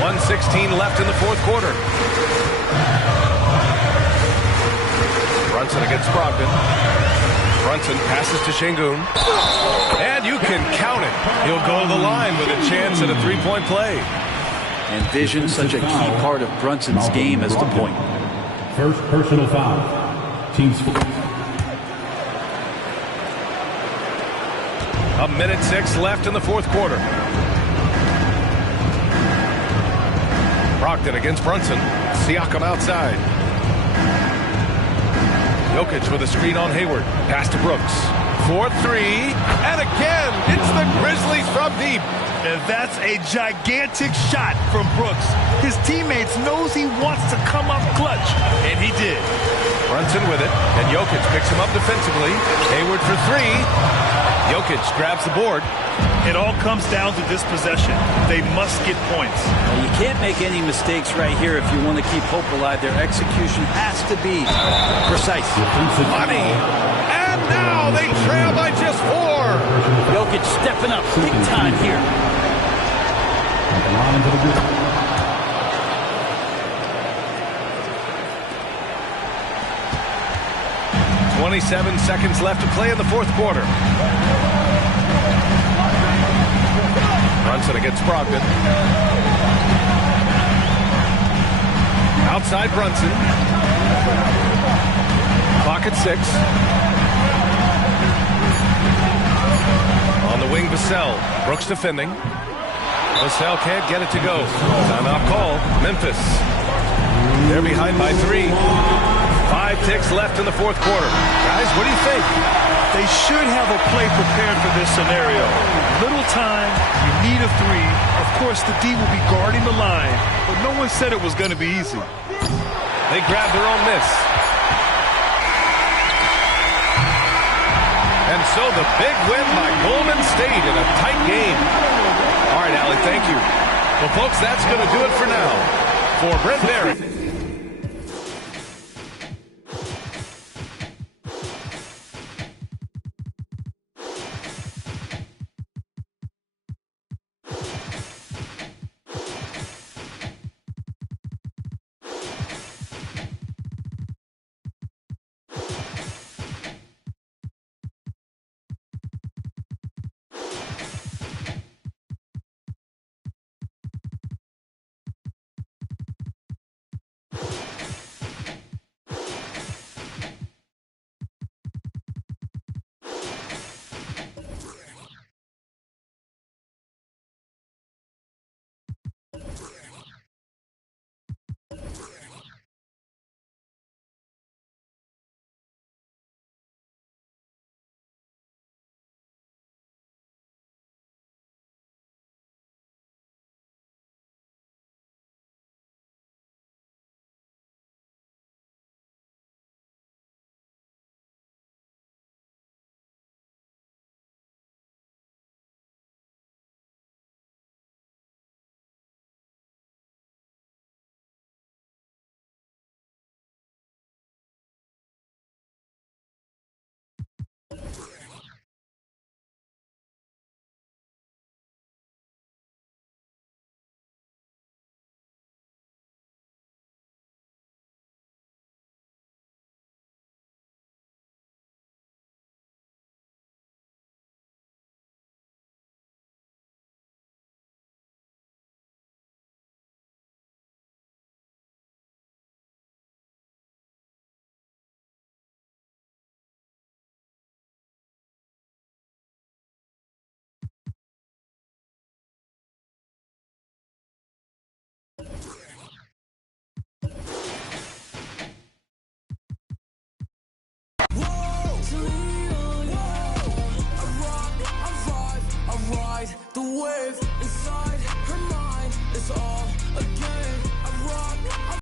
1:16 left in the fourth quarter. Brunson against Brogdon. Brunson passes to Şengün. And you can count it. He'll go to the line with a chance at a three-point play. And vision, such a key part of Brunson's game as the point. First personal foul. Team score. 1:06 left in the fourth quarter. Brogdon against Brunson. Siakam outside. Jokic with a screen on Hayward. Pass to Brooks. 4-3. And again, it's the Grizzlies from deep. And that's a gigantic shot from Brooks. His teammates knows he wants to come up clutch, and he did. Brunson with it, and Jokic picks him up defensively. Hayward for three. Jokic grabs the board. It all comes down to this possession. They must get points. Well, you can't make any mistakes right here if you want to keep hope alive. Their execution has to be precise. Money. And now they trail by just 4. Jokic stepping up big time here. 27 seconds left to play in the fourth quarter. Brunson against Brogdon. Outside Brunson. Clock at 6. On the wing, Vassell. Brooks defending. Vassell can't get it to go. Timeout call. Memphis. They're behind by 3. 5 ticks left in the fourth quarter. Guys, what do you think? They should have a play prepared for this scenario. Little time, you need a 3. Of course, the D will be guarding the line, but no one said it was going to be easy. They grabbed their own miss. And so the big win by Golden State in a tight game. All right, Allie, thank you. Well, folks, that's going to do it for now. For Brent Barrett,